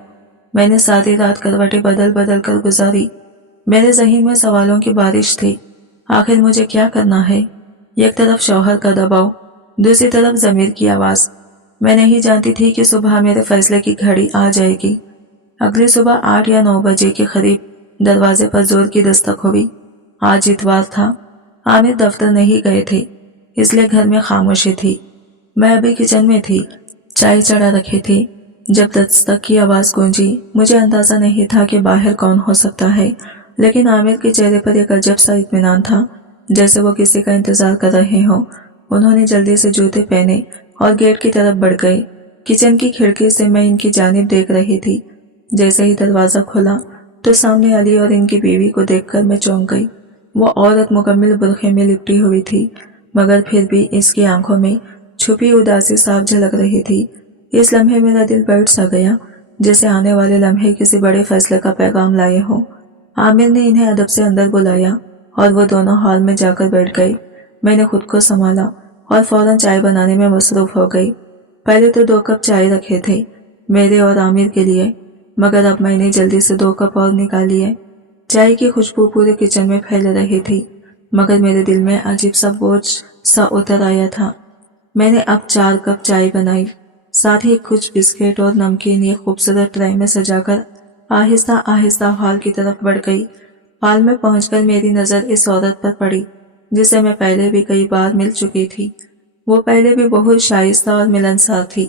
میں نے ساری رات کروٹیں بدل بدل کر گزاری۔ میرے ذہن میں سوالوں کی بارش تھی۔ آخر مجھے کیا کرنا ہے؟ ایک طرف شوہر کا دباؤ، دوسری طرف ضمیر کی آواز۔ मैं नहीं जानती थी कि सुबह मेरे फैसले की घड़ी आ जाएगी। अगली सुबह 8 या 9 बजे के करीब दरवाजे पर जोर की दस्तक हुई। आज इतवार था। आमिर दफ्तर नहीं गए थे, इसलिए घर में खामोशी थी। मैं अभी किचन में थी, चाय चढ़ा रखी थी। जब दस्तक की आवाज गूंजी, मुझे अंदाजा नहीं था कि बाहर कौन हो सकता है, लेकिन आमिर के चेहरे पर एक अजब सा इत्मीनान था, जैसे वो किसी का इंतजार कर रहे हो। उन्होंने जल्दी से जूते पहने और गेट की तरफ बढ़ गए। किचन की खिड़की से मैं इनकी जानिब देख रही थी। जैसे ही दरवाजा खुला तो सामने अली और इनकी बीवी को देखकर मैं चौंक गई। वो औरत मुकम्मल बुरखे में लिपटी हुई थी, मगर फिर भी इसकी आंखों में छुपी उदासी साफ झलक रही थी। इस लम्हे मेरा दिल बैठ सा गया, जैसे आने वाले लम्हे किसी बड़े फैसले का पैगाम लाए हो। आमिर ने इन्हें अदब से अंदर बुलाया और वो दोनों हॉल में जाकर बैठ गए। मैंने खुद को संभाला और फौरन चाय बनाने में मसरूफ हो गई। पहले तो 2 कप चाय रखे थे मेरे और आमिर के लिए, मगर अब मैंने जल्दी से 2 कप और निकाल लिए। चाय की खुशबू पूरे किचन में फैल रही थी, मगर मेरे दिल में अजीब सा बोझ सा उतर आया था। मैंने अब 4 कप चाय बनाई, साथ ही कुछ बिस्किट और नमकीन एक खूबसूरत ट्रे में सजाकर आहिस्ता आहिस्ता हॉल की तरफ बढ़ गई। हॉल में पहुंचकर मेरी नजर इस औरत पर पड़ी जिसे मैं पहले भी कई बार मिल चुकी थी। वो पहले भी बहुत शाइस्ता और मिलनसार थी।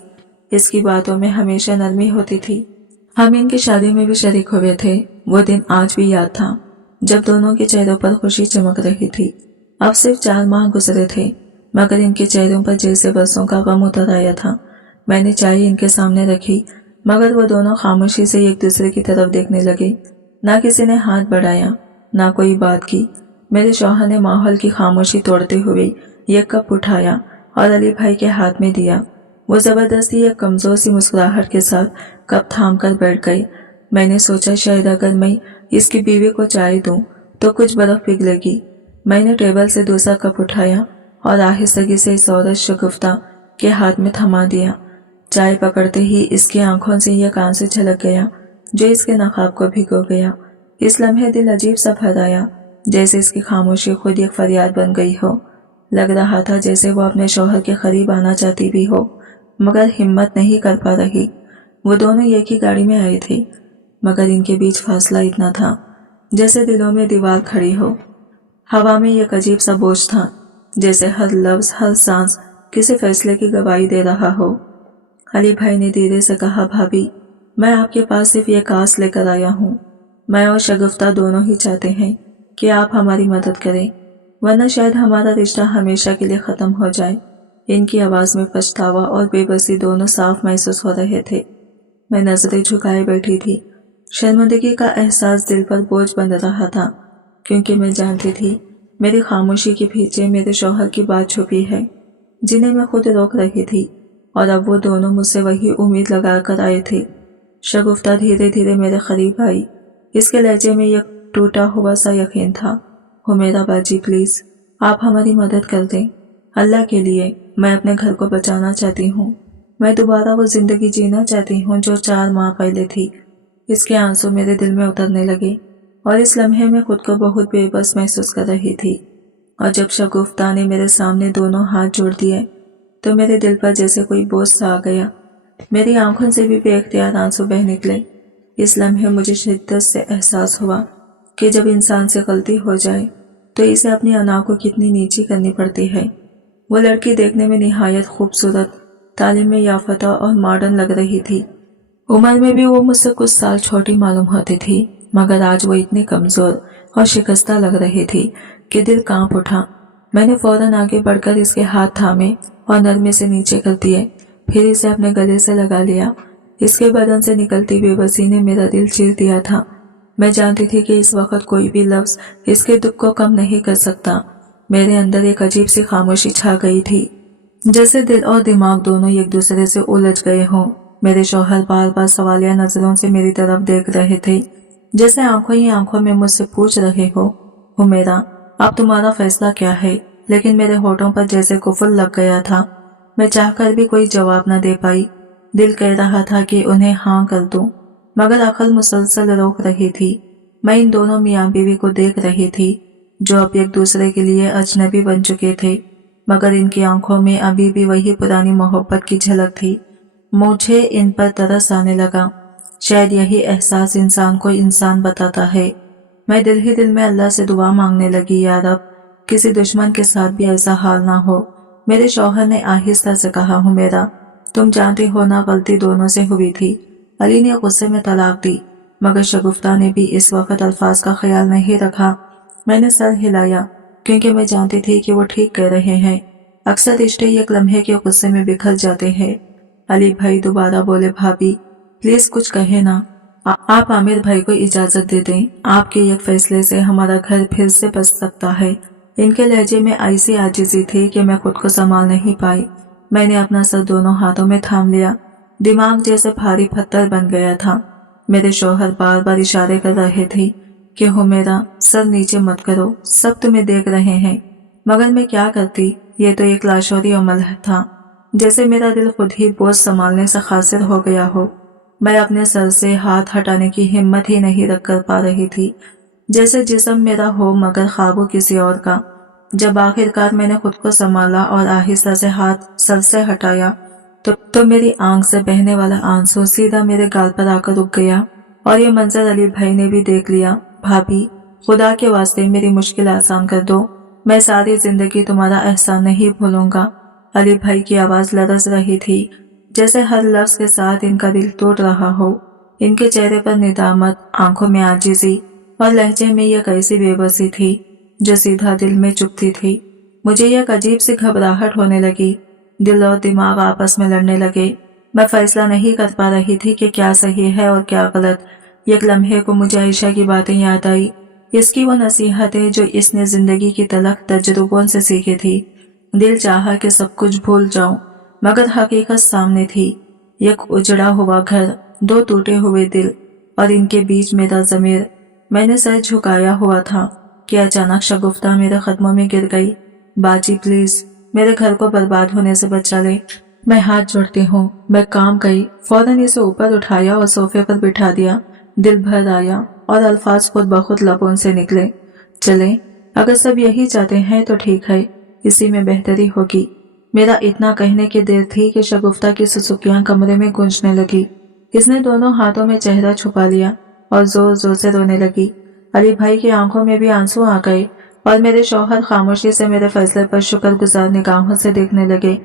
इसकी बातों में हमेशा नरमी होती थी। हम इनकी शादी में भी शरीक हुए थे। वो दिन आज भी याद था जब दोनों के चेहरों पर खुशी चमक रही थी। अब सिर्फ 4 माह गुजरे थे, मगर इनके चेहरों पर जैसे बरसों का गम उतर आया था। मैंने चाय इनके सामने रखी, मगर वो दोनों खामोशी से एक दूसरे की तरफ देखने लगे। ना किसी ने हाथ बढ़ाया, ना कोई बात की। मेरे शौहर ने माहौल की खामोशी तोड़ते हुए एक कप उठाया और अली भाई के हाथ में दिया। वो जबरदस्ती एक कमजोर सी मुस्कुराहट के साथ कप थाम कर बैठ गए। मैंने सोचा शायद अगर मैं इसकी बीवी को चाय दूं तो कुछ बर्फ पिघलेगी। मैंने टेबल से दूसरा कप उठाया और आहिस्तगी से इस औरत शगुफ्ता के हाथ में थमा दिया। चाय पकड़ते ही इसकी आंखों से एक आंसू झलक गया जो इसके नकाब को भिगो गया। इस लम्हे दिल अजीब सा भर आया, जैसे इसकी खामोशी खुद एक फरियाद बन गई हो। लग रहा था जैसे वो अपने शौहर के करीब आना चाहती भी हो, मगर हिम्मत नहीं कर पा रही। वो दोनों एक ही गाड़ी में आए थे, मगर इनके बीच फासला इतना था जैसे दिलों में दीवार खड़ी हो। हवा में एक अजीब सा बोझ था, जैसे हर लफ्ज हर सांस किसी फैसले की गवाही दे रहा हो। अली भाई ने धीरे से कहा, भाभी, मैं आपके पास सिर्फ ये आस लेकर आया हूँ। मैं और शगुफ्ता दोनों ही चाहते हैं कि आप हमारी मदद करें, वरना शायद हमारा रिश्ता हमेशा के लिए खत्म हो जाए। इनकी आवाज में पछतावा और बेबसी दोनों साफ महसूस हो रहे थे। मैं नजरें झुकाए बैठी थी। शर्मिंदगी का एहसास दिल पर बोझ बन रहा था, क्योंकि मैं जानती थी मेरी खामोशी के पीछे मेरे शौहर की बात छुपी है, जिन्हें मैं खुद रोक रही थी। और अब वो दोनों मुझसे वही उम्मीद लगा कर आए थे। शगुफ्ता धीरे धीरे मेरे करीब आई। इसके लहजे में एक टूटा हुआ सा यकीन था। हो मेरा बाजी, प्लीज आप हमारी मदद कर दें। अल्लाह के लिए मैं अपने घर को बचाना चाहती हूँ। मैं दोबारा वो जिंदगी जीना चाहती हूँ जो 4 माह पहले थी। इसके आंसू मेरे दिल में उतरने लगे और इस लम्हे में खुद को बहुत बेबस महसूस कर रही थी। और जब शगुफ्ता ने मेरे सामने दोनों हाथ जोड़ दिए तो मेरे दिल पर जैसे कोई बोझ सा आ गया। मेरी आंखों से भी बेख्तियार आंसू बह निकले। इस लम्हे मुझे शिद्दत से एहसास हुआ कि जब इंसान से गलती हो जाए तो इसे अपनी अना को कितनी नीची करनी पड़ती है। वो लड़की देखने में निहायत खूबसूरत, तालीम में याफ्ता और मॉडर्न लग रही थी। उम्र में भी वो मुझसे कुछ साल छोटी मालूम होती थी, मगर आज वो इतनी कमजोर और शिकस्ता लग रही थी कि दिल कांप उठा। मैंने फौरन आगे बढ़कर इसके हाथ थामे और नरमी से नीचे कर दिए, फिर इसे अपने गले से लगा लिया। इसके बदन से निकलती बेबसी ने मेरा दिल चीर दिया था। मैं जानती थी कि इस वक्त कोई भी लफ्ज इसके दुख को कम नहीं कर सकता। मेरे अंदर एक अजीब सी खामोशी छा गई थी, जैसे दिल और दिमाग दोनों एक दूसरे से उलझ गए हों। मेरे शौहर बार बार सवालिया नजरों से मेरी तरफ देख रहे थे, जैसे आंखों ही आंखों में मुझसे पूछ रहे हो मेरा, अब तुम्हारा फैसला क्या है। लेकिन मेरे होठों पर जैसे कुफल लग गया था। मैं चाहकर भी कोई जवाब न दे पाई। दिल कह रहा था कि उन्हें हाँ कर दूं, मगर अकल मुसलसल रोक रही थी। मैं इन दोनों मियाँ बीवी को देख रही थी जो अब एक दूसरे के लिए अजनबी बन चुके थे। मगर इनकी आंखों में अभी भी वही पुरानी मोहब्बत की झलक थी। मुझे इन पर तरस आने लगा। शायद यही एहसास इंसान को इंसान बताता है। मैं दिल ही दिल में अल्लाह से दुआ मांगने लगी, या रब, किसी दुश्मन के साथ भी ऐसा हाल ना हो। मेरे शौहर ने आहिस्ता से कहा, हुमैरा, तुम जानती हो ना, गलती दोनों से हुई थी। अली ने गुस्से में तलाक दी, मगर शगुफ्ता ने भी इस वक्त अल्फाज का ख्याल नहीं रखा। मैंने सर हिलाया, क्योंकि मैं जानती थी कि वो ठीक कह रहे हैं। अक्सर रिश्ते एक लम्हे के गुस्से में बिखर जाते हैं। अली भाई दोबारा बोले, भाभी प्लीज कुछ कहे ना। आप आमिर भाई को इजाजत दे दें। आपके एक फैसले से हमारा घर फिर से बच सकता है। इनके लहजे में ऐसी आजिज़ी थी कि मैं खुद को संभाल नहीं पाई। मैंने अपना सर दोनों हाथों में थाम लिया। दिमाग जैसे भारी पत्थर बन गया था। मेरे शौहर बार बार इशारे कर रहे थे कि हुमैरा, सर नीचे मत करो, सब तुम्हें देख रहे हैं। मगर मैं क्या करती, ये तो एक लाशौरी अमल था। जैसे मेरा दिल खुद ही बोझ संभालने से खासिर हो गया हो। मैं अपने सर से हाथ हटाने की हिम्मत ही नहीं रख कर पा रही थी। जैसे जिस्म मेरा हो मगर ख्वाबों किसी और का। जब आखिरकार मैंने खुद को संभाला और आहिस्ता से हाथ सर से हटाया तो मेरी आंख से बहने वाला आंसू सीधा मेरे गाल पर आकर रुक गया। और ये मंजर अली भाई ने भी देख लिया। भाभी, खुदा के वास्ते मेरी मुश्किल आसान कर दो। मैं सारी जिंदगी तुम्हारा एहसान नहीं भूलूंगा। अली भाई की आवाज लरज रही थी, जैसे हर लफ्ज के साथ इनका दिल टूट रहा हो। इनके चेहरे पर निदामत, आंखों में आजिज़ी और लहजे में यह कैसी बेबसी थी जो सीधा दिल में चुभती थी। मुझे एक अजीब सी घबराहट होने लगी। दिल और दिमाग आपस में लड़ने लगे। मैं फैसला नहीं कर पा रही थी कि क्या सही है और क्या गलत। एक लम्हे को मुझे आयशा की बातें याद आई, इसकी वो नसीहतें जो इसने जिंदगी की तलख तजुर्बों से सीखी थी। दिल चाहा कि सब कुछ भूल जाऊं, मगर हकीकत सामने थी। एक उजड़ा हुआ घर, दो टूटे हुए दिल और इनके बीच मेरा ज़मीर। मैंने सर झुकाया हुआ था कि अचानक शगुफ्ता मेरे कदमों में गिर गई। बाजी प्लीज, मेरे घर को बर्बाद होने से बचा ले। मैं हाथ जोड़ती हूँ। मैं काम गई, फौरन इसे ऊपर उठाया और सोफे पर बिठा दिया। दिल भर आया और अल्फाज खुद ब खुद लबों से निकले, चले, अगर सब यही चाहते हैं तो ठीक है, इसी में बेहतरी होगी। मेरा इतना कहने की देर थी कि शगुफ्ता की सुसुकियां कमरे में गूंजने लगी। इसने दोनों हाथों में चेहरा छुपा लिया और जोर जोर से रोने लगी। अली भाई की आंखों में भी आंसू आ गए और मेरे शौहर खामोशी से मेरे फैसले पर शुक्रगुजार निगाहों से देखने लगे।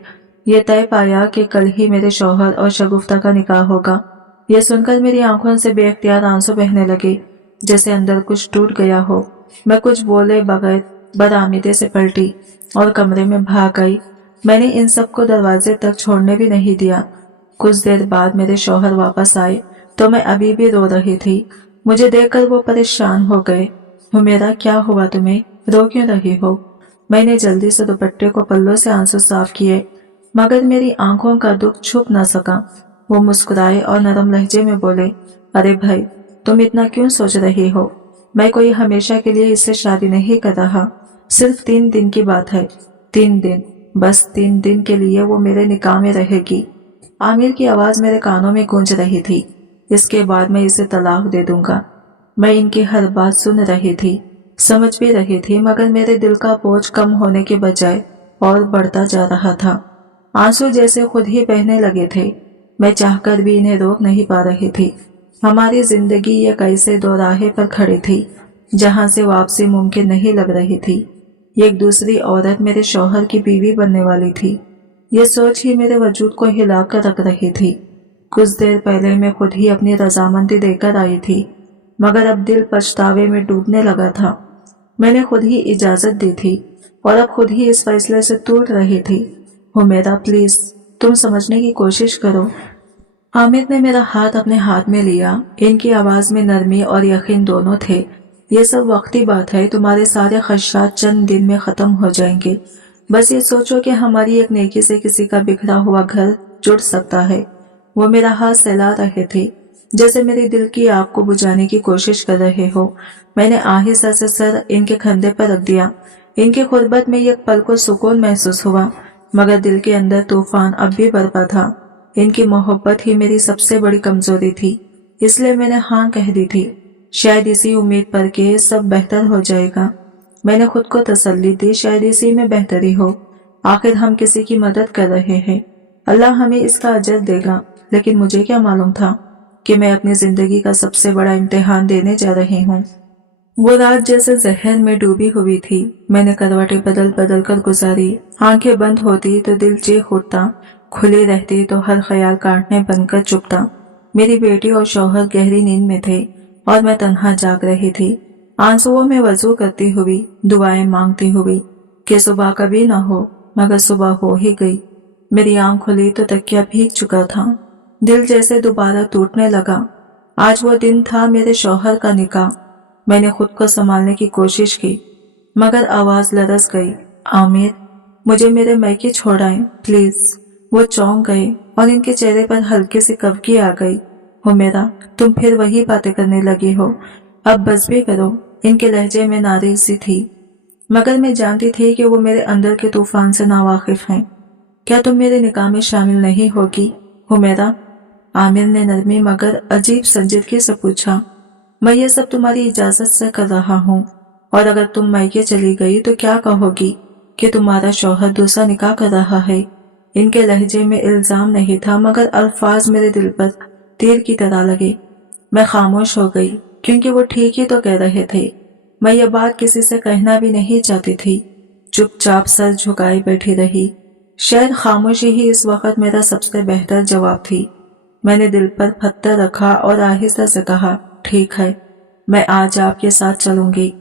ये तय पाया कि कल ही मेरे शौहर और शगुफ्ता का निकाह होगा। यह सुनकर मेरी आंखों से बेख्तियार आंसू बहने लगे, जैसे अंदर कुछ टूट गया हो। मैं कुछ बोले बगैर बदआमीदी से पलटी और कमरे में भाग गई। मैंने इन सब को दरवाजे तक छोड़ने भी नहीं दिया। कुछ देर बाद मेरे शौहर वापस आए तो मैं अभी भी रो रही थी। मुझे देखकर वो परेशान हो गए। हुमैरा, क्या हुआ तुम्हें, रो क्यों रही हो? मैंने जल्दी से दुपट्टे को पल्लों से आंसू साफ किए, मगर मेरी आंखों का दुख छुप न सका। वो मुस्कुराए और नरम लहजे में बोले, अरे भाई, तुम इतना क्यों सोच रही हो? मैं कोई हमेशा के लिए इससे शादी नहीं कर रहा। सिर्फ 3 दिन की बात है। 3 दिन, बस 3 दिन के लिए वो मेरे निकाह में रहेगी। आमिर की आवाज मेरे कानों में गूंज रही थी। इसके बाद मैं इसे तलाक दे दूंगा। मैं इनकी हर बात सुन रही थी, समझ भी रही थी, मगर मेरे दिल का बोझ कम होने के बजाय और बढ़ता जा रहा था। आंसू जैसे खुद ही बहने लगे थे। मैं चाहकर भी इन्हें रोक नहीं पा रही थी। हमारी जिंदगी एक ऐसे दोराहे पर खड़ी थी जहां से वापसी मुमकिन नहीं लग रही थी। एक दूसरी औरत मेरे शौहर की बीवी बनने वाली थी। ये सोच ही मेरे वजूद को हिला कर रख रही थी। कुछ देर पहले मैं खुद ही अपनी रजामंदी देकर आई थी, मगर अब दिल पछतावे में डूबने लगा था। मैंने खुद ही इजाजत दी थी और अब खुद ही इस फैसले से टूट रही थी। हुमैरा, प्लीज तुम समझने की कोशिश करो। आमिर ने मेरा हाथ अपने हाथ में लिया। इनकी आवाज में नरमी और यकीन दोनों थे। ये सब वक्ती बात है, तुम्हारे सारे खदशात चंद दिन में खत्म हो जाएंगे। बस ये सोचो कि हमारी एक नेकी से किसी का बिखरा हुआ घर जुड़ सकता है। वो मेरा हाथ सहला रहे थे, जैसे मेरे दिल की आग को बुझाने की कोशिश कर रहे हो। मैंने आहिस्ता से सर इनके कंधे पर रख दिया। इनकी खुरबत में एक पल को सुकून महसूस हुआ, मगर दिल के अंदर तूफान अब भी बरपा था। इनकी मोहब्बत ही मेरी सबसे बड़ी कमजोरी थी, इसलिए मैंने हाँ कह दी थी, शायद इसी उम्मीद पर कि सब बेहतर हो जाएगा। मैंने खुद को तसल्ली दी, शायद इसी में बेहतरी हो। आखिर हम किसी की मदद कर रहे हैं, अल्लाह हमें इसका अजर देगा। लेकिन मुझे क्या मालूम था कि मैं अपनी जिंदगी का सबसे बड़ा इम्तिहान देने जा रही हूँ। वो रात जैसे जहर में डूबी हुई थी। मैंने करवटें बदल बदल कर गुजारी। आंखें बंद होती तो दिल चीख उठता, खुली रहती तो हर ख्याल काटने बनकर चुपता। मेरी बेटी और शौहर गहरी नींद में थे और मैं तन्हा जाग रही थी, आंसुओं में वजू करती हुई, दुआएं मांगती हुई कि सुबह कभी ना हो। मगर सुबह हो ही गई। मेरी आंख खुली तो तकिया भीग चुका था। दिल जैसे दोबारा टूटने लगा। आज वो दिन था मेरे शौहर का निकाह। मैंने खुद को संभालने की कोशिश की, मगर आवाज लरस गई, आमिर, मुझे मेरे मैके छोड़ाएं प्लीज। वो चौंक गए और इनके चेहरे पर हल्की सी कवकी आ गई। हो मेरा, तुम फिर वही बातें करने लगी हो, अब बस भी करो। इनके लहजे में नारी सी थी, मगर मैं जानती थी कि वो मेरे अंदर के तूफान से नावाकिफ हैं। क्या तुम मेरे निकाह में शामिल नहीं होगी हुमैरा? आमिर ने नरमी मगर अजीब संजीदगी से पूछा। मैं ये सब तुम्हारी इजाजत से कर रहा हूँ, और अगर तुम मायके चली गई तो क्या कहोगी कि तुम्हारा शौहर दूसरा निकाह कर रहा है? इनके लहजे में इल्जाम नहीं था, मगर अल्फाज मेरे दिल पर तीर की तरह लगे। मैं खामोश हो गई, क्योंकि वो ठीक ही तो कह रहे थे। मैं ये बात किसी से कहना भी नहीं चाहती थी। चुपचाप सर झुकाए बैठी रही। शायद खामोशी ही इस वक्त मेरा सबसे बेहतर जवाब थी। मैंने दिल पर पत्थर रखा और आहिस्ता से कहा, ठीक है, मैं आज आपके साथ चलूंगी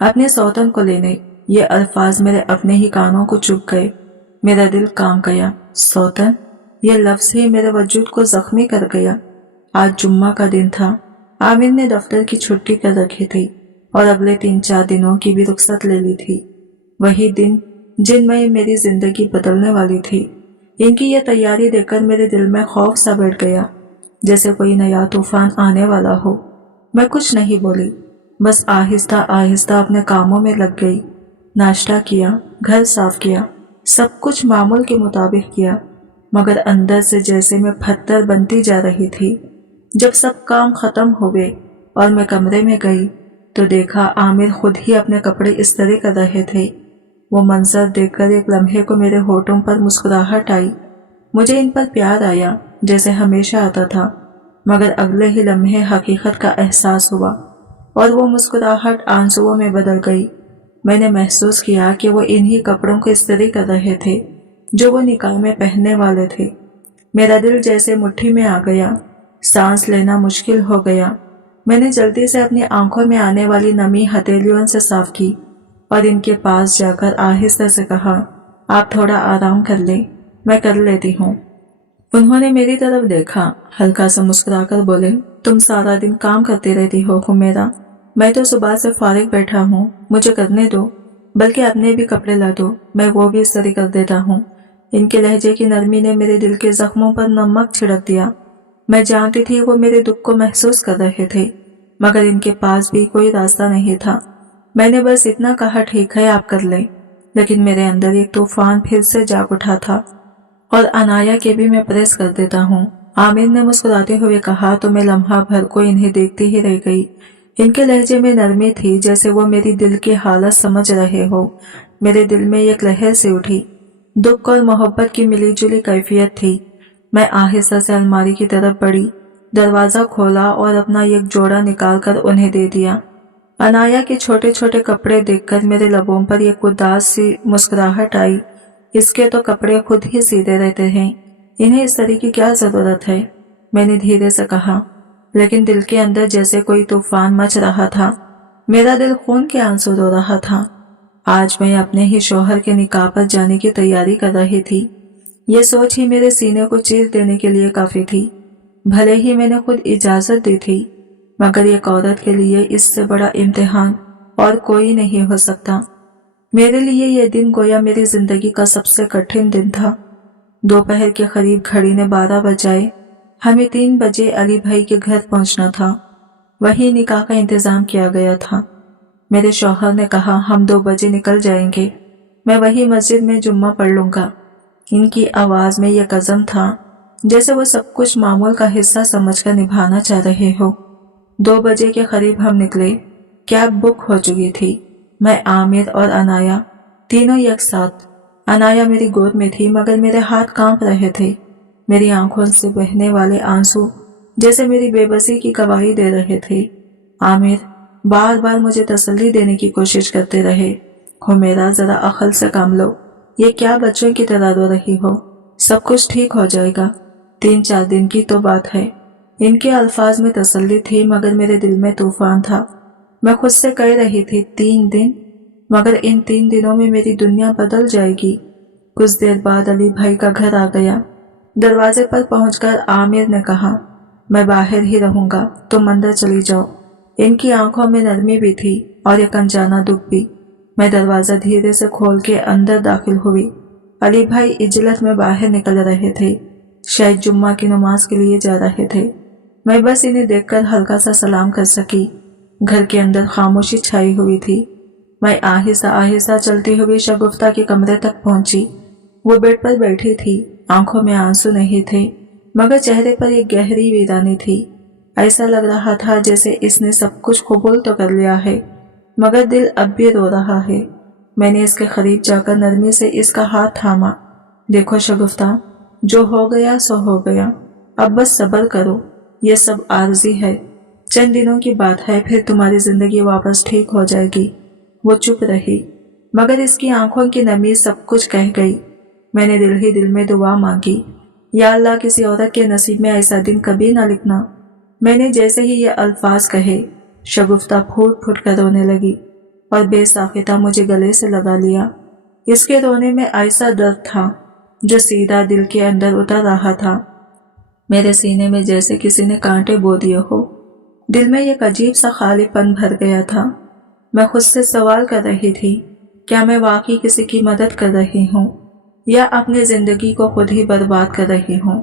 अपने सौतन को लेने। ये अल्फाज मेरे अपने ही कानों को चुभ गए। मेरा दिल काम गया। सौतन, ये लफ्ज ही मेरे वजूद को जख्मी कर गया। आज जुम्मा का दिन था। आमिर ने दफ्तर की छुट्टी कर रखी थी और अगले 3-4 दिनों की भी रुख्सत ले ली थी। वही दिन जिनमें मेरी जिंदगी बदलने वाली थी। इनकी यह तैयारी देखकर मेरे दिल में खौफ सा बैठ गया, जैसे कोई नया तूफान आने वाला हो। मैं कुछ नहीं बोली, बस आहिस्ता आहिस्ता अपने कामों में लग गई। नाश्ता किया, घर साफ किया, सब कुछ मामूल के मुताबिक किया, मगर अंदर से जैसे मैं पत्थर बनती जा रही थी। जब सब काम खत्म हो गए और मैं कमरे में गई तो देखा आमिर खुद ही अपने कपड़े इस्त्री कर रहे थे। वो मंजर देखकर एक लम्हे को मेरे होठों पर मुस्कुराहट आई। मुझे इन पर प्यार आया जैसे हमेशा आता था, मगर अगले ही लम्हे हकीकत का एहसास हुआ और वो मुस्कुराहट आंसुओं में बदल गई। मैंने महसूस किया कि वो इन्हीं कपड़ों को इस्त्री कर रहे थे जो वो निकाह में पहनने वाले थे। मेरा दिल जैसे मुट्ठी में आ गया, सांस लेना मुश्किल हो गया। मैंने जल्दी से अपनी आंखों में आने वाली नमी हथेलियों से साफ की और इनके पास जाकर आहिस्ता से कहा, आप थोड़ा आराम कर लें, मैं कर लेती हूँ। उन्होंने मेरी तरफ देखा, हल्का सा मुस्कुराकर बोले, तुम सारा दिन काम करती रहती हो हुमैरा, मैं तो सुबह से फारिग बैठा हूँ, मुझे करने दो, बल्कि अपने भी कपड़े ला दो, मैं वो भी इस्त्री कर देता हूँ। इनके लहजे की नरमी ने मेरे दिल के जख्मों पर नमक छिड़क दिया। मैं जानती थी वो मेरे दुख को महसूस कर रहे थे, मगर इनके पास भी कोई रास्ता नहीं था। मैंने बस इतना कहा, ठीक है, आप कर लें, लेकिन मेरे अंदर एक तूफान फिर से जाग उठा था। और अनाया के भी मैं प्रेस कर देता हूँ। आमिर ने मुस्कुराते हुए कहा तो मैं लम्हा भर को इन्हें देखती ही रह गई। इनके लहजे में नरमी थी, जैसे वो मेरी दिल की हालत समझ रहे हो। मेरे दिल में एक लहर से उठी, दुख और मोहब्बत की मिलीजुली कैफियत थी। मैं आहिस्ता से अलमारी की तरफ बढ़ी, दरवाजा खोला और अपना एक जोड़ा निकालकर उन्हें दे दिया। अनाया के छोटे छोटे कपड़े देखकर मेरे लबों पर एक उदास सी मुस्कुराहट आई। इसके तो कपड़े खुद ही सीधे रहते हैं, इन्हें इस तरह की क्या जरूरत है, मैंने धीरे से कहा, लेकिन दिल के अंदर जैसे कोई तूफान मच रहा था। मेरा दिल खून के आंसू रो रहा था। आज मैं अपने ही शौहर के निकाह पर जाने की तैयारी कर रही थी। ये सोच ही मेरे सीने को चीर देने के लिए काफी थी। भले ही मैंने खुद इजाजत दी थी, मगर एक औरत के लिए इससे बड़ा इम्तिहान और कोई नहीं हो सकता। मेरे लिए यह दिन गोया मेरी जिंदगी का सबसे कठिन दिन था। दोपहर के करीब घड़ी ने 12 बजाए। हमें 3 बजे अली भाई के घर पहुंचना था। वही निकाह का इंतजाम किया गया था। मेरे शौहर ने कहा, हम 2 बजे निकल जाएंगे, मैं वही मस्जिद में जुम्मा पढ़ लूंगा। इनकी आवाज में यह कज़म था जैसे वो सब कुछ मामूल का हिस्सा समझकर निभाना चाह रहे हो। 2 बजे के करीब हम निकले। कैब बुक हो चुकी थी। मैं, आमिर और अनाया तीनों एक साथ। अनाया मेरी गोद में थी मगर मेरे हाथ कांप रहे थे। मेरी आंखों से बहने वाले आंसू जैसे मेरी बेबसी की गवाही दे रहे थे। आमिर बार बार मुझे तसल्ली देने की कोशिश करते रहे। हो मेरा, जरा अकल से काम लो, ये क्या बच्चों की तरह रो रही हो, सब कुछ ठीक हो जाएगा, 3-4 दिन की तो बात है। इनके अल्फाज में तसल्ली थी मगर मेरे दिल में तूफान था। मैं खुद से कह रही थी 3 दिन, मगर इन 3 दिनों में मेरी दुनिया बदल जाएगी। कुछ देर बाद अली भाई का घर आ गया। दरवाजे पर पहुंचकर आमिर ने कहा, मैं बाहर ही रहूंगा, तुम अंदर चली जाओ। इनकी आंखों में नरमी भी थी और एक अनजाना दुख भी। मैं दरवाजा धीरे से खोल के अंदर दाखिल हुई। अली भाई इजलत में बाहर निकल रहे थे, शायद जुम्मा की नमाज के लिए जा रहे थे। मैं बस इन्हें देखकर हल्का सा सलाम कर सकी। घर के अंदर खामोशी छाई हुई थी। मैं आहिस्ता आहिस्ता चलती हुई शगुफ्ता के कमरे तक पहुंची। वो बेड पर बैठी थी, आंखों में आंसू नहीं थे मगर चेहरे पर एक गहरी वीरानी थी। ऐसा लग रहा था जैसे इसने सब कुछ कबूल तो कर लिया है मगर दिल अब भी रो रहा है। मैंने इसके करीब जाकर नरमी से इसका हाथ थामा। देखो शगुफ्ता, जो हो गया सो हो गया, अब बस सब्र करो, ये सब आरजी है, चंद दिनों की बात है, फिर तुम्हारी जिंदगी वापस ठीक हो जाएगी। वो चुप रही मगर इसकी आंखों की नमी सब कुछ कह गई। मैंने दिल ही दिल में दुआ मांगी, या अल्लाह किसी औरत के नसीब में ऐसा दिन कभी ना लिखना। मैंने जैसे ही ये अल्फाज कहे, शगुफ्ता फूट फूट कर रोने लगी और बेसाख्ता मुझे गले से लगा लिया। इसके रोने में ऐसा दर्द था जो सीधा दिल के अंदर उतर रहा था। मेरे सीने में जैसे किसी ने कांटे बो दिए हो। दिल में एक अजीब सा खालीपन भर गया था। मैं खुद से सवाल कर रही थी, क्या मैं वाकई किसी की मदद कर रही हूँ या अपनी जिंदगी को खुद ही बर्बाद कर रही हूँ।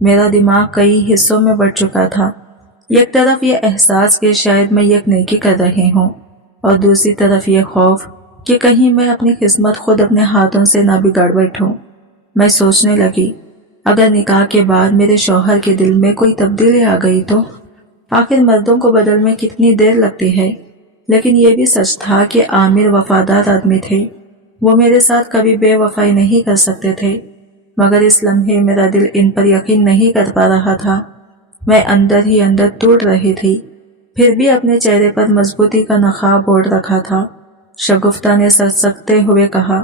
मेरा दिमाग कई हिस्सों में बढ़ चुका था। एक तरफ ये एहसास कि शायद मैं एक नेकी कर रही हूँ और दूसरी तरफ ये खौफ कि कहीं मैं अपनी किस्मत खुद अपने हाथों से ना बिगाड़ बैठूं। मैं सोचने लगी, अगर निकाह के बाद मेरे शौहर के दिल में कोई तब्दीली आ गई तो आखिर मर्दों को बदल में कितनी देर लगती है। लेकिन ये भी सच था कि आमिर वफादार आदमी थे, वो मेरे साथ कभी बेवफाई नहीं कर सकते थे। मगर इस लम्हे मेरा दिल इन पर यकीन नहीं कर पा रहा था। मैं अंदर ही अंदर टूट रही थी, फिर भी अपने चेहरे पर मजबूती का नकाब ओढ़ रखा था। शगुफ्ता ने सटसकते हुए कहा,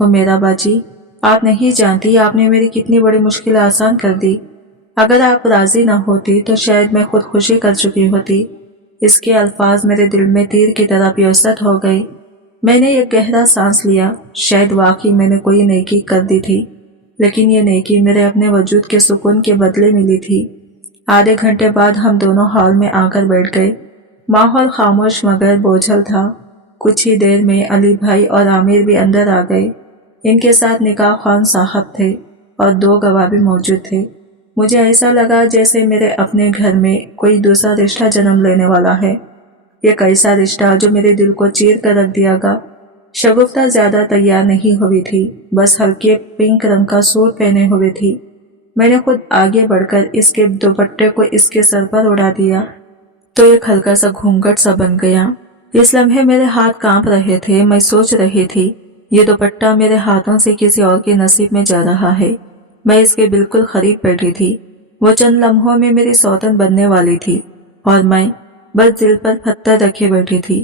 वो मेरा बाजी, आप नहीं जानती आपने मेरी कितनी बड़ी मुश्किल आसान कर दी। अगर आप राजी न होती तो शायद मैं खुदकुशी कर चुकी होती। इसके अल्फाज मेरे दिल में तीर की तरह पियोसत हो गए। मैंने एक गहरा सांस लिया। शायद वाकई मैंने कोई नेकी कर दी थी, लेकिन ये नेकी मेरे अपने वजूद के सुकून के बदले मिली थी। आधे घंटे बाद हम दोनों हॉल में आकर बैठ गए। माहौल खामोश मगर बोझल था। कुछ ही देर में अली भाई और आमिर भी अंदर आ गए। इनके साथ निकाह खान साहब थे और 2 गवाह भी मौजूद थे। मुझे ऐसा लगा जैसे मेरे अपने घर में कोई दूसरा रिश्ता जन्म लेने वाला है। एक ऐसा रिश्ता जो मेरे दिल को चीर कर रख दियागा। शगुफ्ता ज्यादा तैयार नहीं हुई थी, बस हल्के पिंक रंग का सूट पहने हुए थी। मैंने खुद आगे बढ़कर इसके दुपट्टे को इसके सर पर उड़ा दिया तो एक हल्का सा घूंघट सा बन गया। इस लम्हे मेरे हाथ कांप रहे थे। मैं सोच रही थी, ये दुपट्टा मेरे हाथों से किसी और के नसीब में जा रहा है। मैं इसके बिल्कुल करीब बैठी थी। वो चंद लम्हों में मेरी सौतन बनने वाली थी और मैं बस दिल पर पत्थर रखे बैठी थी।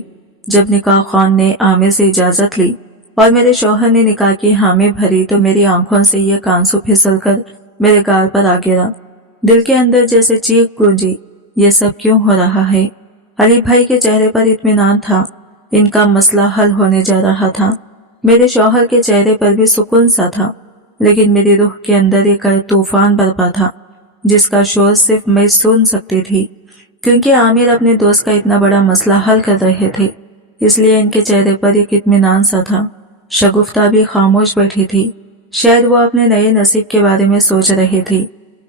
जब निकाह खान ने आमिर से इजाजत ली और मेरे शौहर ने निकाह की हामी भरी तो मेरी आंखों से ये आंसू फिसल कर मेरे गाल पर आ गिरा। दिल के अंदर जैसे चीख गूंजी, ये सब क्यों हो रहा है। अली भाई के चेहरे पर इत्मीनान था, इनका मसला हल होने जा रहा था। मेरे शौहर के चेहरे पर भी सुकून सा था, लेकिन मेरी रूह के अंदर एक तूफान बरपा था जिसका शोर सिर्फ मैं सुन सकती थी। क्योंकि आमिर अपने दोस्त का इतना बड़ा मसला हल कर रहे थे, इसलिए इनके चेहरे पर एक इत्मीनान सा था। शगुफ्ता भी खामोश बैठी थी। शायद वो अपने नए नसीब के बारे में सोच रही थी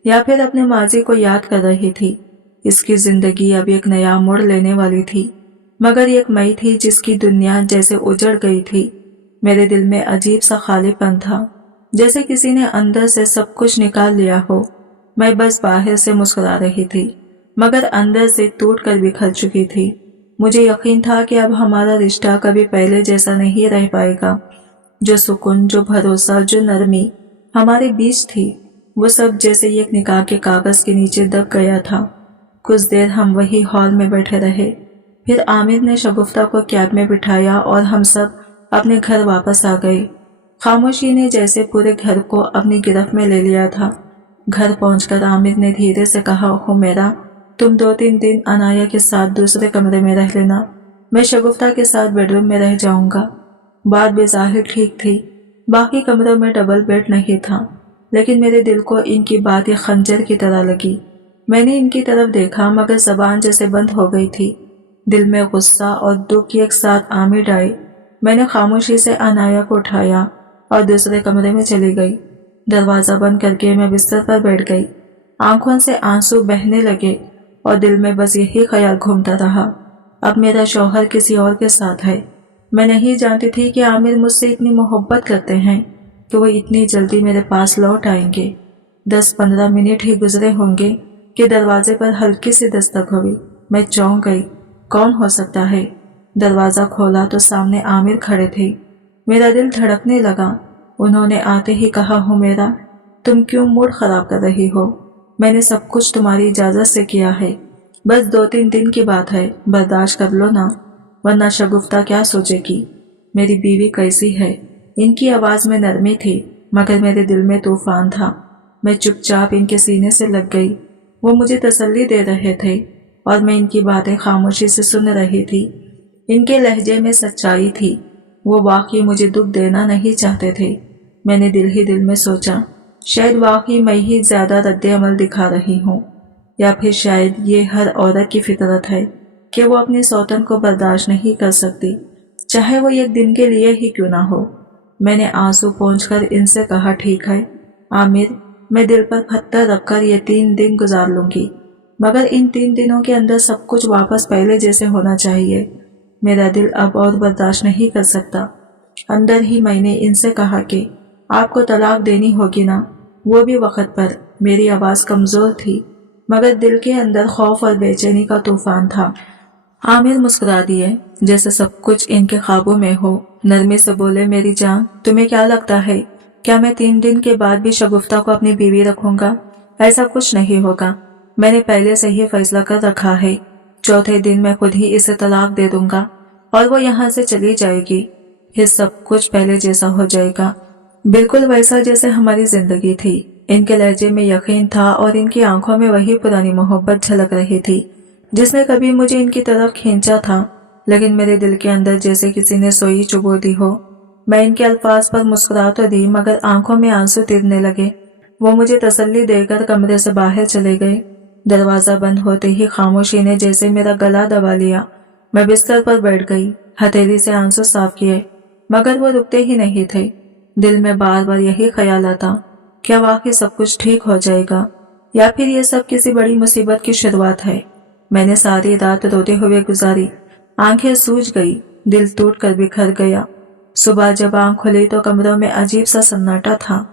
या फिर अपने माजी को याद कर रही थी। इसकी जिंदगी अब एक नया मोड़ लेने वाली थी, मगर एक मई थी जिसकी दुनिया जैसे उजड़ गई थी। मेरे दिल में अजीब सा खालीपन था, जैसे किसी ने अंदर से सब कुछ निकाल लिया हो। मैं बस बाहर से मुस्कुरा रही थी मगर अंदर से टूट कर बिखर चुकी थी। मुझे यकीन था कि अब हमारा रिश्ता कभी पहले जैसा नहीं रह पाएगा। जो सुकून, जो भरोसा, जो नरमी हमारे बीच थी, वो सब जैसे एक निकाह के कागज के नीचे दब गया था। कुछ देर हम वही हॉल में बैठे रहे। फिर आमिर ने शगुफ्ता को कैब में बिठाया और हम सब अपने घर वापस आ गए। खामोशी ने जैसे पूरे घर को अपनी गिरफ्त में ले लिया था। घर पहुंचकर आमिर ने धीरे से कहा, हुमैरा, तुम 2-3 दिन अनाया के साथ दूसरे कमरे में रह लेना, मैं शगुफ्ता के साथ बेडरूम में रह जाऊंगा। बात बेज़ाहिर ठीक थी, बाकी कमरों में डबल बेड नहीं था, लेकिन मेरे दिल को इनकी बात एक खंजर की तरह लगी। मैंने इनकी तरफ देखा मगर जबान जैसे बंद हो गई थी। दिल में गुस्सा और दुख एक साथ आमिर आए। मैंने खामोशी से अनाया को उठाया और दूसरे कमरे में चली गई। दरवाज़ा बंद करके मैं बिस्तर पर बैठ गई। आंखों से आंसू बहने लगे और दिल में बस यही ख्याल घूमता रहा, अब मेरा शौहर किसी और के साथ है। मैं नहीं जानती थी कि आमिर मुझसे इतनी मोहब्बत करते हैं कि वो इतनी जल्दी मेरे पास लौट आएंगे। 10-15 मिनट ही गुजरे होंगे कि दरवाजे पर हल्की सी दस्तक हुई। मैं चौंक गई, कौन हो सकता है? दरवाज़ा खोला तो सामने आमिर खड़े थे। मेरा दिल धड़कने लगा। उन्होंने आते ही कहा, हुमैरा, तुम क्यों मूड खराब कर रही हो? मैंने सब कुछ तुम्हारी इजाज़त से किया है, बस 2-3 दिन की बात है, बर्दाश्त कर लो ना, वरना शगुफ्ता क्या सोचेगी। मेरी बीवी कैसी है? इनकी आवाज़ में नरमी थी मगर मेरे दिल में तूफान था। मैं चुपचाप इनके सीने से लग गई। वो मुझे तसल्ली दे रहे थे और मैं इनकी बातें खामोशी से सुन रही थी। इनके लहजे में सच्चाई थी, वो वाकई मुझे दुख देना नहीं चाहते थे। मैंने दिल ही दिल में सोचा, शायद वाकई मैं ही ज़्यादा रद्द अमल दिखा रही हूँ, या फिर शायद ये हर औरत की फितरत है कि वो अपनी सौतन को बर्दाश्त नहीं कर सकती, चाहे वो एक दिन के लिए ही क्यों ना हो। मैंने आंसू पोंछकर इनसे कहा, ठीक है आमिर, मैं दिल पर पत्थर रखकर ये 3 दिन गुजार लूंगी, मगर इन 3 दिनों के अंदर सब कुछ वापस पहले जैसे होना चाहिए। मेरा दिल अब और बर्दाश्त नहीं कर सकता। अंदर ही मैंने इनसे कहा कि आपको तलाक देनी होगी ना, वो भी वक्त पर। मेरी आवाज़ कमज़ोर थी मगर दिल के अंदर खौफ और बेचैनी का तूफान था। आमिर मुस्कुरा दिए, जैसे सब कुछ इनके ख्वाबों में हो। नरमी से बोले, मेरी जान, तुम्हें क्या लगता है, क्या मैं 3 दिन के बाद भी शगुफ्ता को अपनी बीवी रखूंगा? ऐसा कुछ नहीं होगा, मैंने पहले से ही फैसला कर रखा है। चौथे दिन मैं खुद ही इसे तलाक दे दूंगा और वो यहाँ से चली जाएगी। फिर सब कुछ पहले जैसा हो जाएगा, बिल्कुल वैसा जैसे हमारी जिंदगी थी। इनके लहजे में यकीन था और इनकी आंखों में वही पुरानी मोहब्बत झलक रही थी जिसने कभी मुझे इनकी तरफ खींचा था, लेकिन मेरे दिल के अंदर जैसे किसी ने सोई चुबो दी हो। मैं इनके अल्फाज पर मुस्कुरा तो दी मगर आंखों में आंसू तिरने लगे। वो मुझे तसल्ली देकर कमरे से बाहर चले गए। दरवाजा बंद होते ही खामोशी ने जैसे मेरा गला दबा लिया। मैं बिस्तर पर बैठ गई, हथेली से आंसू साफ किए मगर वो रुकते ही नहीं थे। दिल में बार बार यही ख्याल आता, क्या वाकई सब कुछ ठीक हो जाएगा या फिर ये सब किसी बड़ी मुसीबत की शुरुआत है। मैंने सारी रात रोते हुए गुजारी, आंखें सूज गई, दिल टूट कर बिखर गया। सुबह जब आंख खुली तो कमरों में अजीब सा सन्नाटा था।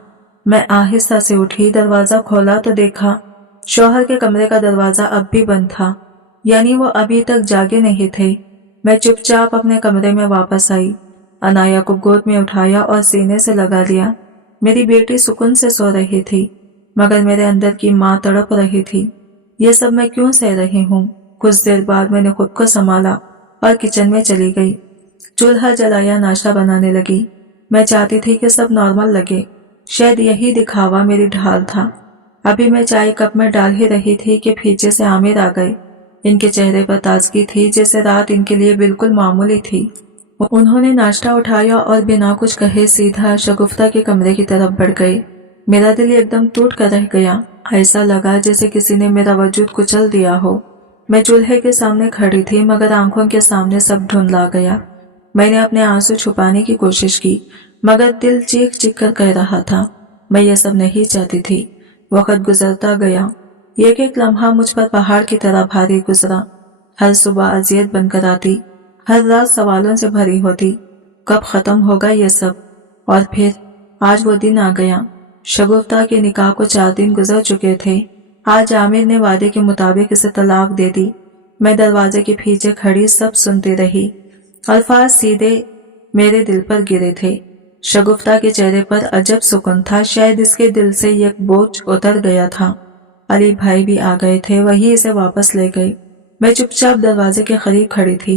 मैं आहिस्ता से उठी, दरवाजा खोला तो देखा शौहर के कमरे का दरवाजा अब भी बंद था, यानी वो अभी तक जागे नहीं थे। मैं चुपचाप अपने कमरे में वापस आई, अनाया को गोद में उठाया और सीने से लगा लिया। मेरी बेटी सुकून से सो रही थी मगर मेरे अंदर की माँ तड़प रही थी। ये सब मैं क्यों सह रही हूँ? कुछ देर बाद मैंने खुद को संभाला और किचन में चली गई। चूल्हा जलाया, नाश्ता बनाने लगी। मैं चाहती थी कि सब नॉर्मल लगे, शायद यही दिखावा मेरी ढाल था। अभी मैं चाय कप में डाल ही रही थी कि पीछे से आमिर आ गए। इनके चेहरे पर ताजगी थी, जैसे रात इनके लिए बिल्कुल मामूली थी। उन्होंने नाश्ता उठाया और बिना कुछ कहे सीधा शगुफ्ता के कमरे की तरफ बढ़ गए। मेरा दिल एकदम टूट कर रह गया। ऐसा लगा जैसे किसी ने मेरा वजूद कुचल दिया हो। मैं चूल्हे के सामने खड़ी थी मगर आंखों के सामने सब धुंधला गया। मैंने अपने आंसू छुपाने की कोशिश की मगर दिल चीख चीख कर कह रहा था, मैं ये सब नहीं चाहती थी। वक्त गुजरता गया, एक एक लम्हा मुझ पर पहाड़ की तरह भारी गुजरा। हर सुबह अजियत बनकर आती, हर रात सवालों से भरी होती, कब खत्म होगा ये सब। और फिर आज वो दिन आ गया। शगुफ्ता के निकाह को 4 दिन गुजर चुके थे। आज आमिर ने वादे के मुताबिक इसे तलाक दे दी। मैं दरवाजे के पीछे खड़ी सब सुनती रही। अल्फाज सीधे मेरे दिल पर गिरे थे। शगुफ्ता के चेहरे पर अजब सुकून था, शायद इसके दिल से एक बोझ उतर गया था। अली भाई भी आ गए थे, वही इसे वापस ले गए। मैं चुपचाप दरवाजे के करीब खड़ी थी।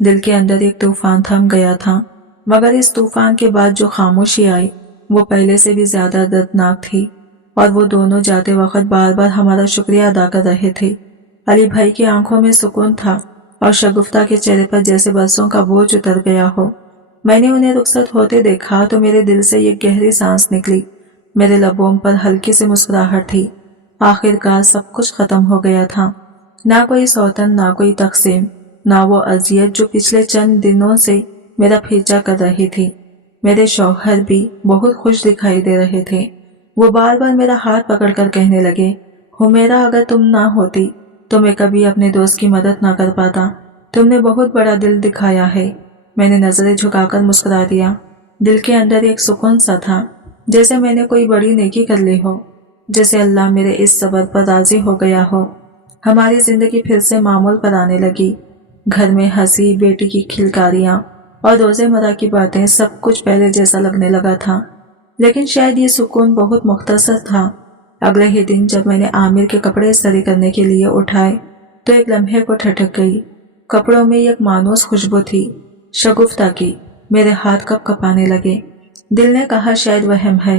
दिल के अंदर एक तूफान थम गया था, मगर इस तूफान के बाद जो खामोशी आई वो पहले से भी ज्यादा दर्दनाक थी। और वो दोनों जाते वक्त बार बार हमारा शुक्रिया अदा कर रहे थे। अली भाई की आंखों में सुकून था और शगुफ्ता के चेहरे पर जैसे बरसों का बोझ उतर गया हो। मैंने उन्हें रुखसत होते देखा तो मेरे दिल से एक गहरी सांस निकली। मेरे लबों पर हल्की सी मुस्कुराहट थी। आखिरकार सब कुछ खत्म हो गया था। ना कोई सौतन, ना कोई तकसीम, ना वो अजियत जो पिछले चंद दिनों से मेरा पीछा कर रही थी। मेरे शौहर भी बहुत खुश दिखाई दे रहे थे। वो बार बार मेरा हाथ पकड़कर कहने लगे, हुमैरा अगर तुम ना होती तो मैं कभी अपने दोस्त की मदद ना कर पाता। तुमने बहुत बड़ा दिल दिखाया है। मैंने नजरें झुकाकर मुस्कुरा दिया। दिल के अंदर एक सुकून सा था, जैसे मैंने कोई बड़ी नेकी कर ली हो, जैसे अल्लाह मेरे इस सब्र पर राजी हो गया हो। हमारी जिंदगी फिर से मामूल पर आने लगी। घर में हंसी, बेटी की खिलकारियां और रोजेमर्रा की बातें, सब कुछ पहले जैसा लगने लगा था। लेकिन शायद ये सुकून बहुत मुख्तसर था। अगले ही दिन जब मैंने आमिर के कपड़े इस्त्री करने के लिए उठाए तो एक लम्हे को ठटक गई। कपड़ों में एक मानूस खुशबू थी, शगुफ्ता की। मेरे हाथ कप कपाने लगे। दिल ने कहा शायद वहम है,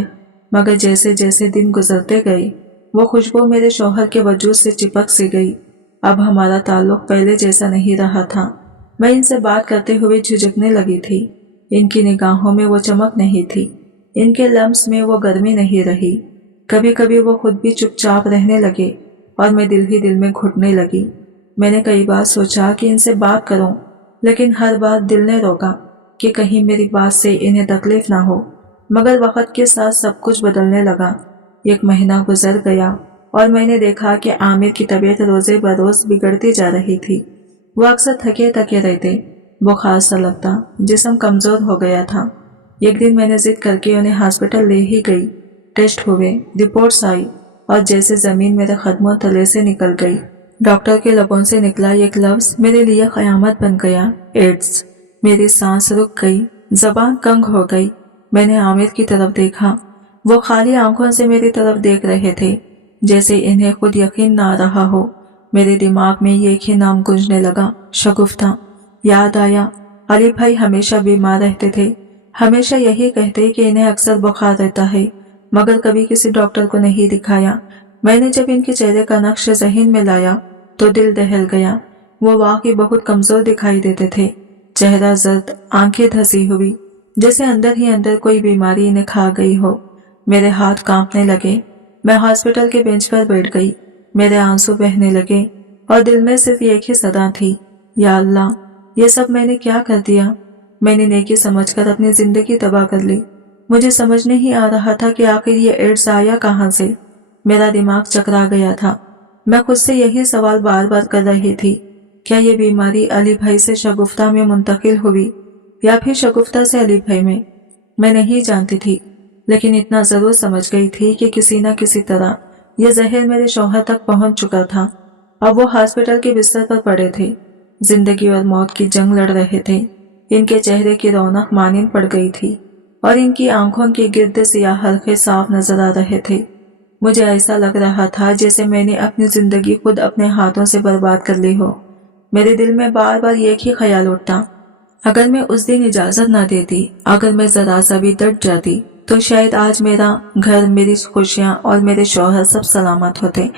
मगर जैसे जैसे दिन गुजरते गए वो खुशबू मेरे शौहर के वजूद से चिपक सी गई। अब हमारा ताल्लुक पहले जैसा नहीं रहा था। मैं इनसे बात करते हुए झिझकने लगी थी। इनकी निगाहों में वो चमक नहीं थी, इनके लम्स में वो गर्मी नहीं रही। कभी कभी वो खुद भी चुपचाप रहने लगे और मैं दिल ही दिल में घुटने लगी। मैंने कई बार सोचा कि इनसे बात करूं, लेकिन हर बार दिल ने रोका कि कहीं मेरी बात से इन्हें तकलीफ ना हो। मगर वक्त के साथ सब कुछ बदलने लगा। एक महीना गुजर गया और मैंने देखा कि आमिर की तबीयत रोजे बरोज बिगड़ती जा रही थी। वो अक्सर थके थके रहते, बुखार सा लगता, जिस्म कमजोर हो गया था। एक दिन मैंने जिद करके उन्हें हॉस्पिटल ले ही गई। टेस्ट हुए, रिपोर्ट्स आई और जैसे जमीन मेरे कदमों तले से निकल गई। डॉक्टर के लबों से निकला एक लफ्ज मेरे लिए कयामत बन गया, एड्स। मेरी सांस रुक गई, जबान कंग हो गई। मैंने आमिर की तरफ देखा। वो खाली आंखों से मेरी तरफ देख रहे थे, जैसे इन्हें खुद यकीन ना रहा हो। मेरे दिमाग में एक ही नाम गूंजने लगा, शगुफ्ता। याद आया, अली भाई हमेशा बीमार रहते थे। हमेशा यही कहते कि इन्हें अक्सर बुखार रहता है, मगर कभी किसी डॉक्टर को नहीं दिखाया। मैंने जब इनके चेहरे का नक्श ज़हन में लाया तो दिल दहल गया। वो वाकई बहुत कमजोर दिखाई देते थे। चेहरा जर्द, आंखें धसी हुई, जैसे अंदर ही अंदर कोई बीमारी इन्हें खा गई हो। मेरे हाथ कांपने लगे। मैं हॉस्पिटल के बेंच पर बैठ गई। मेरे आंसू बहने लगे और दिल में सिर्फ एक ही सदा थी, या अल्लाह, ये सब मैंने क्या कर दिया। मैंने नेकी समझकर अपनी जिंदगी तबाह कर ली। मुझे समझ नहीं आ रहा था कि आखिर ये एड्स आया कहाँ से। मेरा दिमाग चकरा गया था। मैं खुद से यही सवाल बार बार कर रही थी, क्या ये बीमारी अली भाई से शगुफ्ता में मुंतकिल हुई या फिर शगुफ्ता से अली भाई में। मैं नहीं जानती थी, लेकिन इतना जरूर समझ गई थी कि किसी न किसी तरह यह जहर मेरे शौहर तक पहुंच चुका था। अब वो हॉस्पिटल के बिस्तर पर पड़े थे, जिंदगी और मौत की जंग लड़ रहे थे। इनके चेहरे की रौनक मानिन पड़ गई थी और इनकी आंखों के गिर्द सियाह हल्के साफ नजर आ रहे थे। मुझे ऐसा लग रहा था जैसे मैंने अपनी जिंदगी खुद अपने हाथों से बर्बाद कर ली हो। मेरे दिल में बार बार एक ही ख्याल उठता, अगर मैं उस दिन इजाजत ना देती, अगर मैं जरा सा भी डट जाती, तो शायद आज मेरा घर, मेरी खुशियां और मेरे शौहर सब सलामत होते।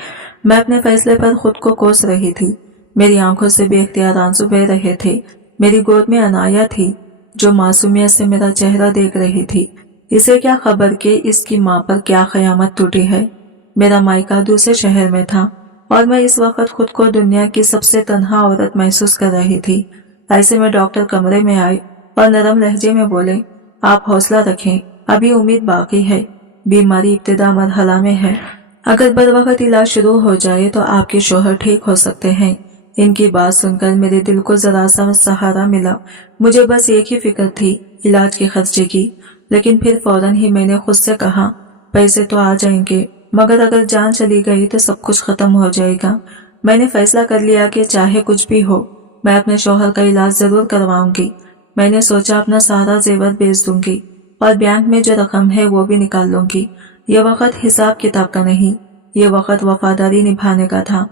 मैं अपने फैसले पर खुद को कोस रही थी। मेरी आंखों से बेख्तियार आंसू बह रहे थे। मेरी गोद में अनाया थी, जो मासूमियत से मेरा चेहरा देख रही थी। इसे क्या खबर कि इसकी माँ पर क्या कयामत टूटी है। मेरा मायका दूसरे शहर में था और मैं इस वक्त खुद को दुनिया की सबसे तन्हा औरत महसूस कर रही थी। ऐसे में डॉक्टर कमरे में आए और नरम लहजे में बोले, आप हौसला रखें, अभी उम्मीद बाकी है। बीमारी इब्तिदा मरहला में है। अगर बरवक्त इलाज शुरू हो जाए तो आपके शौहर ठीक हो सकते हैं। इनकी बात सुनकर मेरे दिल को जरा सा सहारा मिला। मुझे बस एक ही फिक्र थी, इलाज के खर्चे की। लेकिन फिर फौरन ही मैंने खुद से कहा, पैसे तो आ जाएंगे, मगर अगर जान चली गई तो सब कुछ खत्म हो जाएगा। मैंने फैसला कर लिया कि चाहे कुछ भी हो, मैं अपने शौहर का इलाज जरूर करवाऊंगी। मैंने सोचा अपना सारा जेवर बेच दूंगी और बैंक में जो रकम है वो भी निकाल लूंगी। ये वक्त हिसाब किताब का नहीं, ये वक्त वफादारी निभाने का था।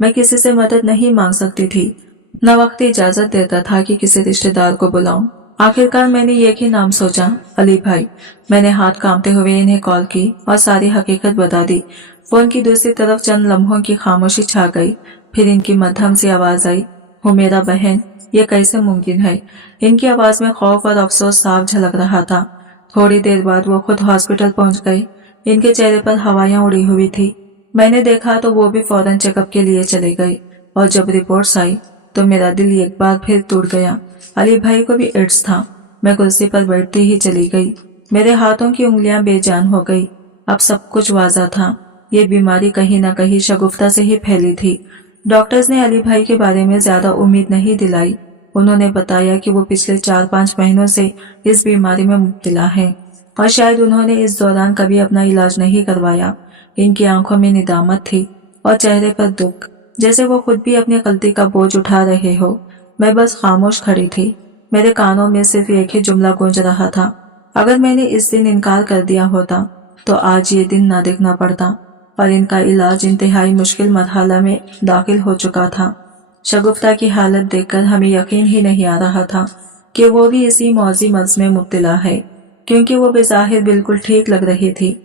मैं किसी से मदद नहीं मांग सकती थी, न वक्त इजाजत देता था कि किसी रिश्तेदार को बुलाऊं। आखिरकार मैंने एक ही नाम सोचा, अली भाई। मैंने हाथ कांपते हुए इन्हें कॉल की और सारी हकीकत बता दी। फोन की दूसरी तरफ चंद लम्हों की खामोशी छा गई। फिर इनकी मध्यम सी आवाज आई, हो मेरा बहन, ये कैसे मुमकिन है? इनकी आवाज में खौफ और अफसोस साफ झलक रहा था। थोड़ी देर बाद वो खुद हॉस्पिटल पहुंच गए। इनके चेहरे पर हवाएं उड़ी हुई थी। मैंने देखा तो वो भी फौरन चेकअप के लिए चले गए, और जब रिपोर्ट्स आई तो मेरा दिल एक बार फिर टूट गया। अली भाई को भी एड्स था। मैं कुर्सी पर बैठती ही चली गई। मेरे हाथों की उंगलियां बेजान हो गई। अब सब कुछ वाज़ा था, ये बीमारी कहीं न कहीं शगुफ्ता से ही फैली थी। डॉक्टर्स ने अली भाई के बारे में ज्यादा उम्मीद नहीं दिलाई। उन्होंने बताया कि वो पिछले 4-5 महीनों से इस बीमारी में मुब्तला है, और शायद उन्होंने इस दौरान कभी अपना इलाज नहीं करवाया। इनकी आंखों में निदामत थी और चेहरे पर दुख, जैसे वो खुद भी अपनी गलती का बोझ उठा रहे हो। मैं बस खामोश खड़ी थी। मेरे कानों में सिर्फ एक ही जुमला गूंज रहा था, अगर मैंने इस दिन इनकार कर दिया होता तो आज ये दिन ना देखना पड़ता। और इनका इलाज इंतहाई मुश्किल मरहला में दाखिल हो चुका था। शगुफ्ता की हालत देखकर हमें यकीन ही नहीं आ रहा था कि वो भी इसी मौजी मर्ज में मुब्तला है, क्योंकि वो बेज़ाहिर बिल्कुल ठीक लग रही थी,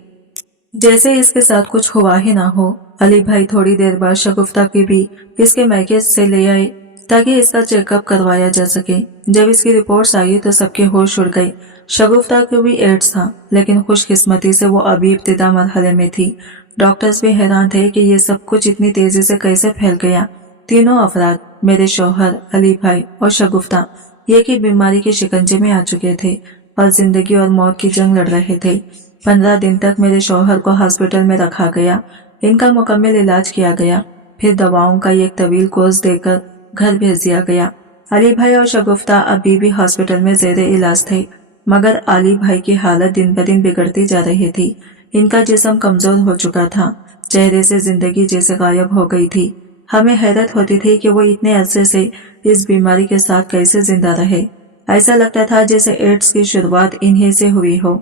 जैसे इसके साथ कुछ हुआ ही ना हो। अली भाई थोड़ी देर बाद शगुफ्ता की भी इसके मैके से ले आए ताकि इसका चेकअप करवाया जा सके। जब इसकी रिपोर्ट्स आई तो सबके होश उड़ गए। शगुफ्ता को भी एड्स था, लेकिन खुशकिस्मती से वो अभी इब्तिदा मरहले में थी। डॉक्टर्स भी हैरान थे कि ये सब कुछ इतनी तेजी से कैसे फैल गया। तीनों अफराद, मेरे शौहर, अली भाई और शगुफ्ता, एक ही बीमारी के शिकंजे में आ चुके थे और जिंदगी और मौत की जंग लड़ रहे थे। 15 दिन तक मेरे शौहर को हॉस्पिटल में रखा गया। इनका मुकम्मल इलाज किया गया, फिर दवाओं का एक तवील कोर्स देकर घर भेज दिया गया। अली भाई और शगुफ्ता अभी भी हॉस्पिटल में ज़ेरे इलाज थे, मगर अली भाई की हालत दिन ब दिन बिगड़ती जा रही थी। इनका जिस्म कमजोर हो चुका था, चेहरे से जिंदगी जैसे गायब हो गई थी। हमें हैरत होती थी कि वो इतने अरसे से इस बीमारी के साथ कैसे जिंदा रहे। ऐसा लगता था जैसे एड्स की शुरुआत इन्हीं से हुई हो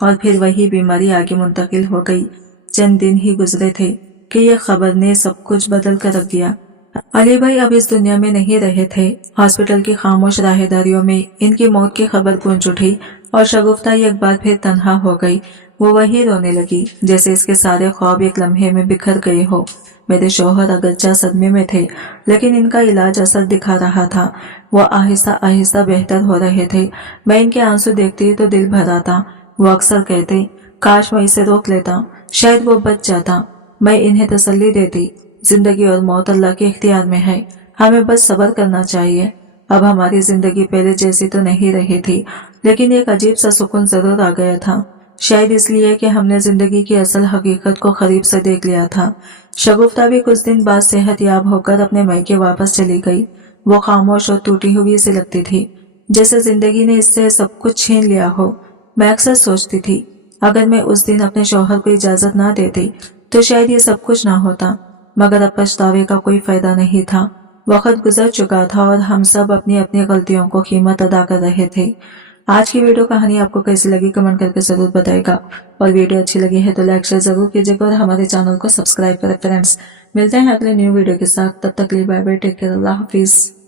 और फिर वही बीमारी आगे मुंतकिल हो गई। चंद दिन ही गुजरे थे कि यह खबर ने सब कुछ बदल कर रख दिया। अली भाई अब इस दुनिया में नहीं रहे थे। हॉस्पिटल की खामोश राहदारियों में इनकी मौत की खबर गूंज उठी और शगुफ्ता एक बार फिर तन्हा हो गई। वो वही रोने लगी जैसे इसके सारे ख्वाब एक लम्हे में बिखर गए हो। मेरे शौहर अगरचा सदमे में थे, लेकिन इनका इलाज असर दिखा रहा था। वो आहिस्ता आहिस्ता बेहतर हो रहे थे। मैं इनके आंसू देखती तो दिल भर आता। वो अक्सर कहते, काश मैं इसे रोक लेता, शायद वो बच जाता। मैं इन्हें तसल्ली देती, जिंदगी और मौत अल्लाह के इख्तियार में है, हमें बस सब्र करना चाहिए। अब हमारी जिंदगी पहले जैसी तो नहीं रही थी, लेकिन एक अजीब सा सुकून जरूर आ गया था। शायद इसलिए कि हमने जिंदगी की असल हकीकत को करीब से देख लिया था। शगुफ्ता भी कुछ दिन बाद सेहतयाब होकर अपने मायके वापस चली गई। वो खामोश और टूटी हुई सी लगती थी, जैसे जिंदगी ने इससे सब कुछ छीन लिया हो। मैं अक्सर सोचती थी, अगर मैं उस दिन अपने शौहर को इजाजत ना देती तो शायद ये सब कुछ ना होता, मगर अब पछतावे का कोई फायदा नहीं था। वक्त गुजर चुका था और हम सब अपनी अपनी गलतियों को कीमत अदा कर रहे थे। आज की वीडियो कहानी आपको कैसी लगी कमेंट करके जरूर बताएगा, और वीडियो अच्छी लगी है तो लाइक शेयर जरूर कीजिएगा और हमारे चैनल को सब्सक्राइब करें फ्रेंड्स। मिलते हैं अगले न्यू वीडियो के साथ, तब तक के लिए बाय बाय, टेक केयर, अल्लाह हाफिज।